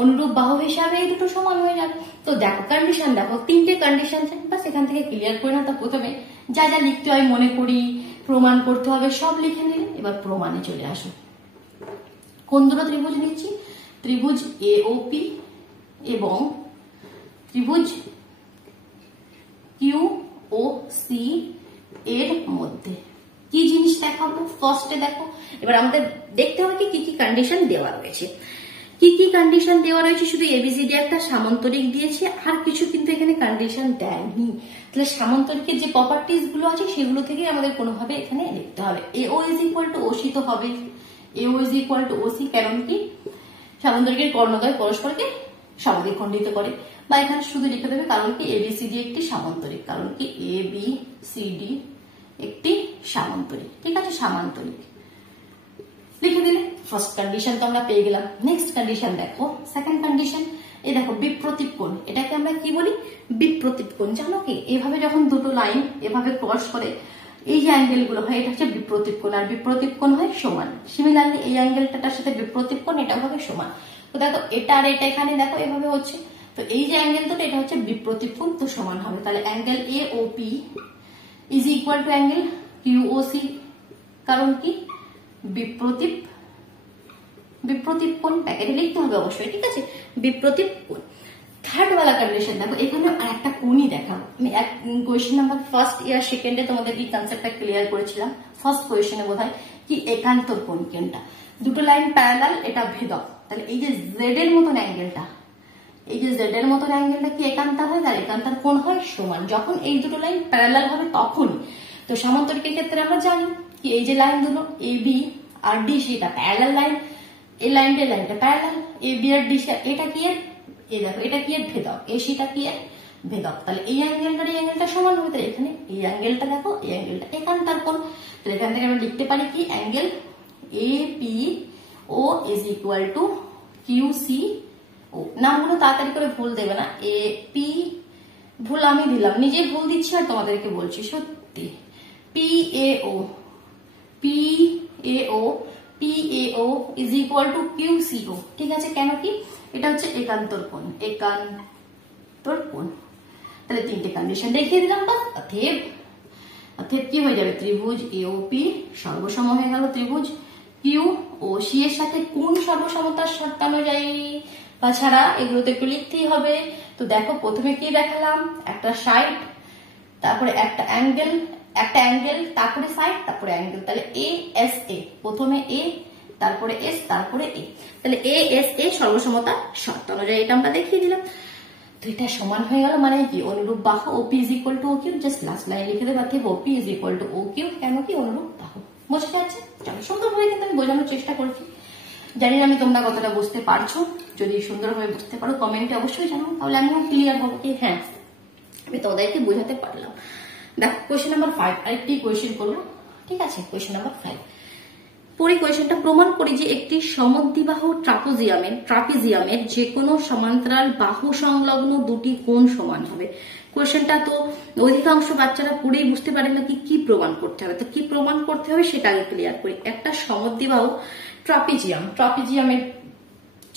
অনুরূপ বাহু হিসাবে এই দুটো সমান হয়ে যাবে। তো দেখো কন্ডিশন, দেখো 3টে কন্ডিশন, বাস এখান থেকে ক্লিয়ার করে না। তো প্রথমে যা যা লিখতে হয় মনে করি, প্রমাণ করতে হবে সব লিখে নিলে। এবার প্রমাণে চলে আসো। কোন দুটো ত্রিভুজ নিচ্ছি, ত্রিভুজ এওপি এবং ত্রিভুজ কিউ ও সি এর মধ্যে কি জিনিস দেখাবো, ফার্স্টে দেখো। এবার আমাদের দেখতে হবে কি কি কন্ডিশন দেওয়া রয়েছে। কি কি কন্ডিশন দেওয়া রয়েছে, শুধু এবিসিডি একটা সামান্তরিক দিয়েছে, আর কিছু কিন্তু এখানে কন্ডিশন দেয়নি। তাহলে সামান্তরিকের যে প্রপার্টিজ গুলো আছে সেগুলো থেকে আমাদের কোনোভাবে এখানে লিখতে হবে। এও ইজ ইকুয়াল টু ওসি তো হবে, এও ইজ ইকুয়াল টু ওসি, কারণ কি সামান্তরিকের কর্ণদ্বয় পরস্পরকে সমাদ্বিখণ্ডিত করে। বা এখানে শুধু লিখে দেবে কারণ কি এবিসিডি একটি সামান্তরিক, কারণ কি এ বি সি ডি একটি সামান্তরিক। ঠিক আছে, সামান্তরিক লিখে দিলে ফার্স্ট কন্ডিশন তো আমরা পেয়ে গেলাম। নেক্সট কন্ডিশন দেখো, সেকেন্ড কন্ডিশন, এই দেখো বিপ্রতীপ কোণ। এটাকে আমরা কি বলি, বিপ্রতীপ কোণ। জানো কি, এভাবে যখন দুটো লাইন এভাবে ক্রস করে এই যে অ্যাঙ্গেল গুলো হয়, এটা হচ্ছে বিপ্রতীপ কোণ, আর বিপ্রতীপ কোণ হয় সমান। সিমিলারলি এই অ্যাঙ্গেলটার সাথে বিপ্রতীপ কোণ এটাও হবে সমান। তো দেখো এটা আর এটা এখানে দেখো এভাবে হচ্ছে, তো এই যে অ্যাঙ্গেল দুটো এটা হচ্ছে বিপ্রতীপ কোণ, তো সমান হবে। তাহলে angle A O P is equal to angle Q O C, কারণ কি বিপ্রতীপ কোণ প্যাকেটে লিখতে হবে অবশ্যই। ঠিক আছে, বিপ্রতীপ কোণ। থার্ড ওয়ালা কন্ডিশন দেখো, এখানে আর একটা কোণই দেখাবো। আমি এক কোয়েশ্চেন নাম্বার ফার্স্ট ইয়ার সেকেন্ডে তোমাদের এই কনসেপ্টটা ক্লিয়ার করেছিলাম। ফার্স্ট কোয়েশ্চেনে বোধহয় কি একান্তর কোণ কোনটা, দুটো লাইন প্যারালাল, এটা ভেদক। তাহলে এই যে জেড এর মতন অ্যাঙ্গেলটা, এই যে জেড এর মতন অ্যাঙ্গেলটা কি একান্তর হয়, তার একান্তর কোণ হয় সমান যখন এই দুটো লাইন প্যারালাল হবে তখনই। তো সমান্তরিকের ক্ষেত্রে আমরা জানি কি এই যে লাইন দুটো এ বি আর ডিসি এটা প্যারালাল লাইন, এই লাইনটা parallel, A B R DC, এটা কি এর, এই দেখো এটা কি এর ভেদক, এসিটা কি এর ভেদক। তাহলে এই অ্যাঙ্গেলটা এই অ্যাঙ্গেলটা সমান হবে। তাহলে এখানে এই অ্যাঙ্গেলটা দেখো, এই অ্যাঙ্গেলটা একান্তর কোণ। তাহলে এখান থেকে আমরা লিখতে পারি কি angle A P O is equal to Q C O. নামগুলো তাড়াতাড়ি করে ভুল দেবে না, এ পি ভুল আমি দিলাম, নিজে ভুল দিচ্ছি আর তোমাদেরকে বলছি সত্যি। P A O is equal to Q C O. ঠিক আছে, কেন কি এটা হচ্ছে একান্তর কোণ, একান্তর কোণ। তাহলে 3টে কন্ডিশন দেখিয়ে দিলাম। বা অতএব কি হয়ে যাবে, ত্রিভুজ এওপি সর্বসম হয়ে গেল ত্রিভুজ কিউ ও সি এর সাথে কোন সর্বসমতার শর্ত অনুযায়ী, তাছাড়া এগুলো তো একটু লিখতেই হবে। তো দেখো প্রথমে কি দেখালাম, একটা সাইড, তারপরে একটা অ্যাঙ্গেল, তারপরে সাইড, তারপরে অ্যাঙ্গেল। তাহলে এ এস এ, প্রথমে এ তারপরে এস তারপরে এ, তাহলে এ এস এ সর্বসমতার শর্ত অনুযায়ী এটা আমরা দেখিয়ে দিলাম। তো এটা সমান হয়ে গেল মানে কি অনুরূপ বাহু OP is equal to O Q. Just last line লিখে দেবো, OP is equal to O Q, কেন কি অনুরূপ বাহু। বুঝতে পারছি, চলো সুন্দরভাবে কিন্তু আমি বোঝানোর চেষ্টা করছি, জানি না আমি তোমরা কতটা বুঝতে পারছো। যদি সুন্দরভাবে বুঝতে পারো কমেন্টে অবশ্যই জানাও, তাহলে আমিও ক্লিয়ার হবো কি হ্যাঁ আমি তোমাদেরকে বোঝাতে পারলাম। দেখো কোয়েশ্চেন নাম্বার 5 আরেকটি কোয়েশ্চেন করবো, ঠিক আছে। কোয়েশ্চেন নাম্বার 5 পরে কোয়েশ্চেনটা প্রমাণ করি যে একটি সমদ্বিবাহু ট্রাপিজিয়ামের যে কোনো সমান্তরাল বাহু সংলগ্ন দুটি কোণ সমান হবে। কোয়েশ্চেনটা তো অধিকাংশ বাচ্চারা পড়েই বুঝতে পারে না কি প্রমাণ করতে হবে, তো কি প্রমাণ করতে হবে সেটা আগে ক্লিয়ার করি। একটা সমদ্বিবাহু ট্রাপিজিয়ামের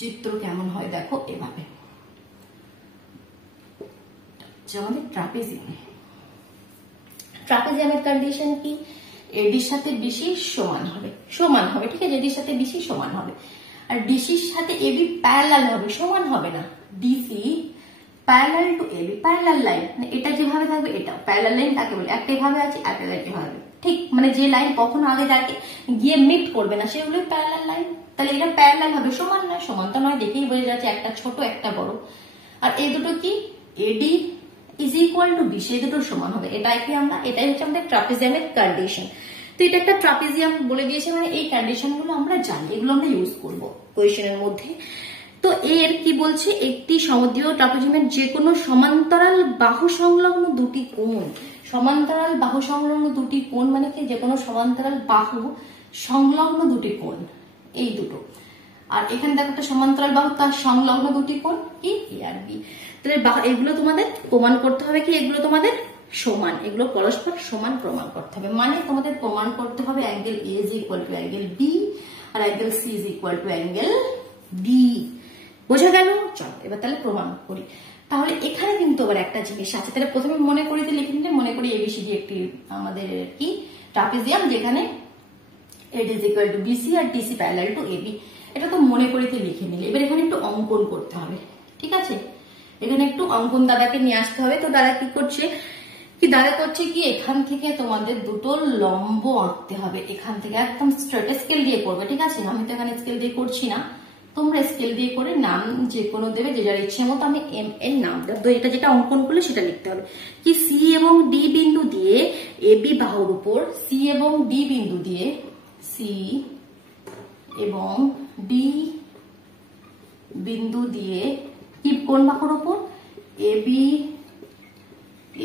চিত্র কেমন হয় দেখো এভাবে, আমাদের ট্রাপিজিয়ামের কন্ডিশন কি, এডির সাথে বিসি সমান হবে, ঠিক আছে, এডির সাথে বিসি সমান হবে। আর ডিসির সাথে এবি প্যারালাল হবে, সমান হবে না। DC parallel to AB, parallel line, এটা যেভাবে থাকবে এটা প্যারালাল লাইন তাকে বলে, একটা এভাবে আছে একটা এভাবে, ঠিক, মানে যে লাইন কখনো আগে যাকে গিয়ে মিট করবে না সেগুলোই প্যারালাল লাইন। তাহলে এটা প্যারালাল হবে, সমান নয়, সমান তো নয়, দেখেই বোঝা যাচ্ছে একটা ছোট একটা বড়। আর এই দুটো কি, AD is equal to BC, এই দুটো সমান হবে। এটাই হচ্ছে আমাদের ট্রাপিজিয়ামের কন্ডিশন। তো এটা একটা ট্রাপিজিয়াম বলে দিয়েছে, মানে এই কন্ডিশন গুলো আমরা জানি, এগুলো আমরা ইউজ করবো কোয়েশ্চেনের মধ্যে। তো এর কি বলছে, একটি সমদ্বিবাহু ট্রাপিজিয়ামের যে কোনো সমান্তরাল বাহু সংলগ্ন দুটি কোণ, সমান্তরাল বাহু সংলগ্ন দুটি কোণ মানে কি, যে কোনো সমান্তরাল বাহু সংলগ্ন দুটি কোণ, এই দুটো। আর এখানে দেখো একটা সমান্তরাল বাহু, তার সংলগ্ন দুটি কোণ কি, এ আর বি। তাহলে এগুলো তোমাদের প্রমাণ করতে হবে কি, এগুলো তোমাদের সমান, এগুলো পরস্পর সমান প্রমাণ করতে হবে। মানে তোমাদের প্রমাণ করতে হবে angle A is equal to angle B আর angle C is equal to angle D. বোঝা গেল? চলো এবার তাহলে প্রমাণ করি। তাহলে এখানে কিন্তু আবার একটা জিনিস আছে, তাহলে প্রথমে মনে করি লিখে নিলে, মনে করি এবিসিডি একটি আমাদের কি ট্রাপিজিয়াম, যেখানে AD is equal to BC আর ডিসি প্যারালাল টু এবি, এটা তো মনে করিতে লিখে নিলে। এবার এখানে একটু অঙ্কন করতে হবে, ঠিক আছে, এখানে একটু অঙ্কন দাদাকে নিয়ে আসতে হবে। তো দাদা কি করছে কি এখান থেকে তোমাদের দুটো লম্ব আঁকতে হবে, এখান থেকে একদম স্ট্রেট স্কেল দিয়ে করবে, ঠিক আছে। আমি তো এখানে স্কেল দিয়ে করছি না, তোমরা স্কেল দিয়ে করে নাম যে কোনো দেবে, যে যার ইচ্ছে মতো। আমি এম এর নাম দেবো, তো এটা যেটা অঙ্কন করলে সেটা লিখতে হবে কি, সি এবং ডি বিন্দু দিয়ে এবি বাহুর উপর, সি এবং ডি বিন্দু দিয়ে, সি এবং ডি বিন্দু দিয়ে কি, কোন বাহুর উপর,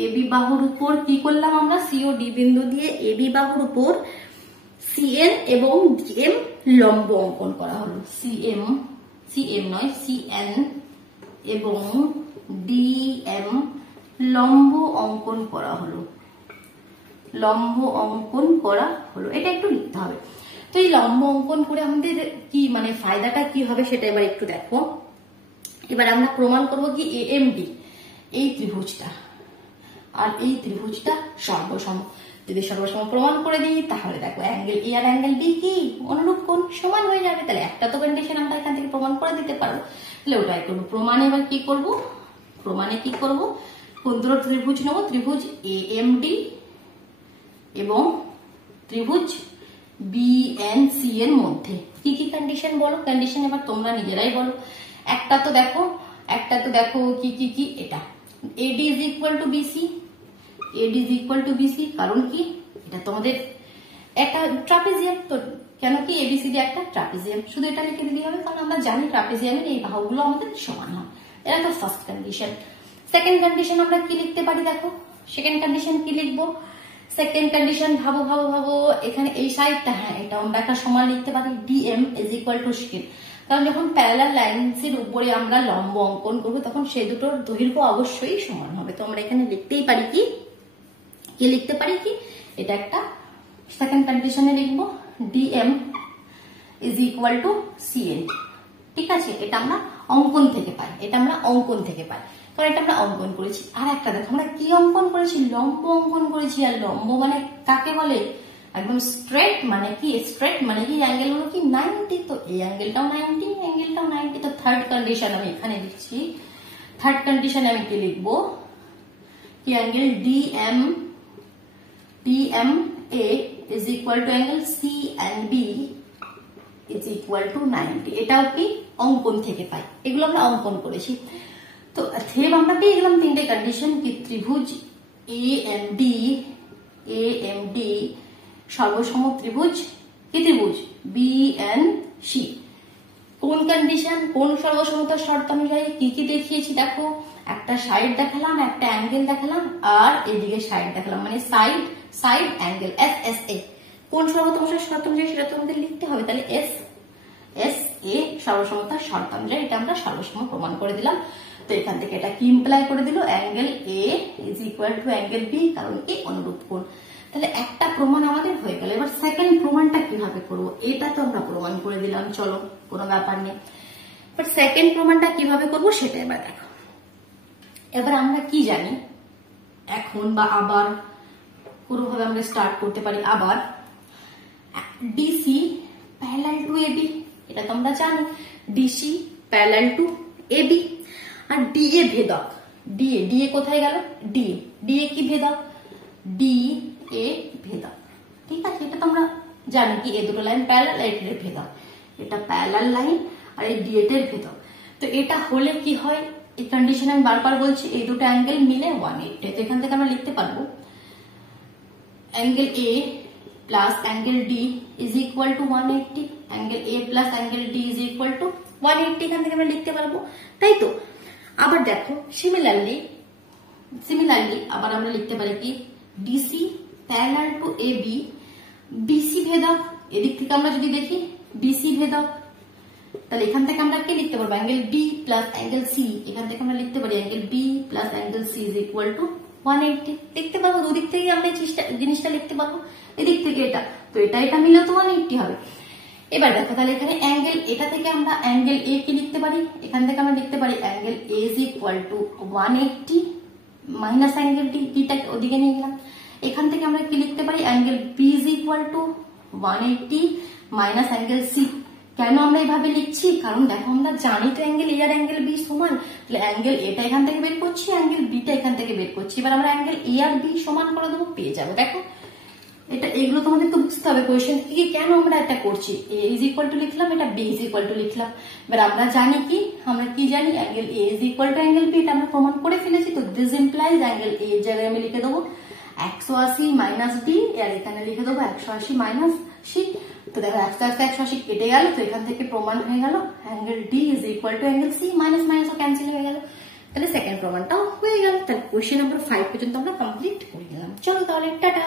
এবি বাহুর উপর কি করলাম আমরা, সি ও ডি বিন্দু দিয়ে এবি বাহুর উপর সিএন এবং ডিএম লম্ব অঙ্কন করা হলো। সিএম নয়, সিএন এবং ডিএম লম্ব অঙ্কন করা হলো, এটা একটু লিখতে হবে। তো এই লম্ব অঙ্কন করে আমাদের কি মানে ফায়দাটা কি হবে সেটা এবার একটু দেখো। এবার আমরা প্রমাণ করবো কি এএমডি, এই ত্রিভুজটা আর এই ত্রিভুজটা সর্বসম। যদি সর্বসম প্রমাণ করে দিই তাহলে দেখো অ্যাঙ্গেল এ আর অ্যাঙ্গেল বি কি অনুরূপ কোণ, সমান হয়ে যাবে। তাহলে একটা তো কন্ডিশন আমরা এখান থেকে প্রমাণ করে দিতে পারবো, তাহলে ওটাই করবো। প্রমাণে এবার কি করব, কোন দুটো ত্রিভুজ নেবো, ত্রিভুজ এএমডি এবং ত্রিভুজ বিএনসি এর মধ্যে কি কি কন্ডিশন বলো, কন্ডিশন এবার তোমরা নিজেরাই বলো। একটা তো দেখো কি এটা AD is equal to BC, কারণ কি এটা তোমাদের একটা ট্রাপিজিয়াম, তো কেন কি এবিসিডি একটা ট্রাপিজিয়াম, শুধু এটা লিখে দিতে হবে, কারণ আমরা জানি ট্রাপিজিয়ামের এই বাহুগুলো আমাদের সমান হয়। এটা তো ফার্স্ট কন্ডিশন। সেকেন্ড কন্ডিশন আমরা কি লিখতে পারি দেখো, সেকেন্ড কন্ডিশন কি লিখবো, সেকেন্ড কন্ডিশন ভাবো এখানে এই সাইডটা, হ্যাঁ এটা আমরা একটা সমান লিখতে পারি, DM is equal to scale, কারণ যখন প্যারালাল লাইনসের উপরে আমরা লম্ব অঙ্কন করবো তখন সেই দুটোর দৈর্ঘ্য অবশ্যই সমান হবে। তো আমরা এখানে লিখতেই পারি কি লিখতে পারি কি, এটা একটা সেকেন্ড কন্ডিশনে লিখবো DM is equal two CN, ঠিক আছে। এটা আমরা অঙ্কন থেকে পাই, কারণ এটা আমরা অঙ্কন করেছি। আর একটা দেখো আমরা কি অঙ্কন করেছি, লম্ব অঙ্কন করেছি। আর লম্ব মানে কাকে বলে, একদম স্ট্রেট মানে কি, অ্যাঙ্গেল হলো কি 90, তো এই অ্যাঙ্গেলটাও 90, তো থার্ড কন্ডিশন আমি এখানে লিখছি। থার্ড কন্ডিশনে আমি কি লিখবো, কি angle DM A is equal to angle C and B is equal to 90, এটাও কি অঙ্কন থেকে পাই, এগুলো আমরা অঙ্কন করেছি। তো থেম আমরা পেয়ে গেলাম তিনটে কন্ডিশন, কি ত্রিভুজ এএমডি সর্বসম ত্রিভুজ, কি ত্রিভুজ বিএনসি, কোন কন্ডিশন, কোন সর্বসমতার শর্ত অনুযায়ী কি কি দেখিয়েছি দেখো, একটা সাইড দেখালাম, একটা অ্যাঙ্গেল দেখালাম, আর এদিকে সাইড দেখালাম, মানে side side angle S S A. কোন সর্বসমতার শর্ত অনুযায়ী সেটা তো আমাদের লিখতে হবে, তাহলে এস এস এ সর্বসমতার শর্ত অনুযায়ী এটা আমরা সর্বসম প্রমাণ করে দিলাম। তো এখান থেকে এটা কি ইমপ্লাই করে দিল, angle A is equal to angle B, কারণ এ অনুরূপ কোণ। তাহলে একটা প্রমাণ আমাদের হয়ে গেল। এবার সেকেন্ড প্রমাণটা কিভাবে করবো, এটা তো আমরা প্রমাণ করে দিলাম, চলো কোনো ব্যাপার নেই। বাট সেকেন্ড প্রমাণটা কিভাবে করবো সেটা এবার দেখো। এবার আমরা কি জানি এখন, বা আবার কোনোভাবে আমরা স্টার্ট করতে পারি আবার, ডিসি প্যারালাল টু এবি, এটা তো আমরা জানি, ডিসি প্যারালাল টু এবি। আর ডিএ ভেদক, ডিএ ডিএ কোথায় গেল, ডিএ ডিএ কি ভেদক, ডি এ ভেদক, ঠিক আছে। এটা তো আমরা জানি কি, এই দুটো লাইন প্যারালাল, এটার ভেদক, এটা প্যারালাল লাইন আর এই ডিএ এর ভেদক। তো এটা হলে কি হয়, এই কন্ডিশন আমি বারবার বলছি, এই দুটো অ্যাঙ্গেল মিলে 180। তো এখান থেকে আমরা লিখতে পারবো angle A plus angle D is equal to 180, angle A plus angle D is equal to 180, এখান থেকে আমরা লিখতে পারবো, তাই তো। আবার দেখো সিমিলারলি আবার আমরা লিখতে পারি কি, DC parallel to AB, BC ভেদক, এদিক থেকে আমরা যদি দেখি বিসি ভেদক, তাহলে এখান থেকে আমরা কি লিখতে পারবো, angle B plus angle C, এখান থেকে আমরা লিখতে পারি angle B plus angle C is equal to 180, লিখতে পারবো। দুদিক থেকে আমরা জিনিসটা লিখতে পারবো, এদিক থেকে এটা, তো এটা মিলে তো 180 হবে। এবার দেখো তাহলে এখানে অ্যাঙ্গেল, এটা থেকে আমরা অ্যাঙ্গেল এ কি লিখতে পারি, এখান থেকে আমরা লিখতে পারি angle A is equal to 180 minus angle D, ডিটাকে ওদিকে নিয়ে গেলাম। এখান থেকে আমরা কি লিখতে পারি, angle B is equal to 180 minus angle C. কেন আমরা এইভাবে লিখছি, কারণ দেখো আমরা জানি তো অ্যাঙ্গেল এ আর অ্যাঙ্গেল বি সমান, তাহলে অ্যাঙ্গেল এটা এখান থেকে বের করছি, অ্যাঙ্গেল বিটা এখান থেকে বের করছি। এবার আমরা অ্যাঙ্গেল এ আর বি সমান করে দেবো, পেয়ে যাবো। দেখো এটা, এগুলো তোমাদের তো বুঝতে হবে কোয়েশ্চেন থেকে কেন আমরা এটা করছি। এ ইজ ইকুয়াল টু লিখলাম, এটা বি ইজ ইকুয়াল টু লিখলাম। এবার আমরা জানি কি, আমরা কি জানি, angle A is equal to angle B, এটা আমরা প্রমাণ করে ফেলেছি। তো দিস ইমপ্লাইজ অ্যাঙ্গেল এ এর জায়গায় আমি লিখে দেবো 180 মাইনাস ডি, আর এখানে লিখে দেবো 180 মাইনাস সি। তো দেখো 180 কেটে গেল, তো এখান থেকে প্রমাণ হয়ে গেল angle D is equal to angle C, minus minus cancel হয়ে গেল। তাহলে সেকেন্ড প্রমাণটাও হয়ে গেল। তাহলে কোয়েশ্চেন নাম্বার 5 পর্যন্ত আমরা কমপ্লিট করে দিলাম। চলো তাহলে টাটা।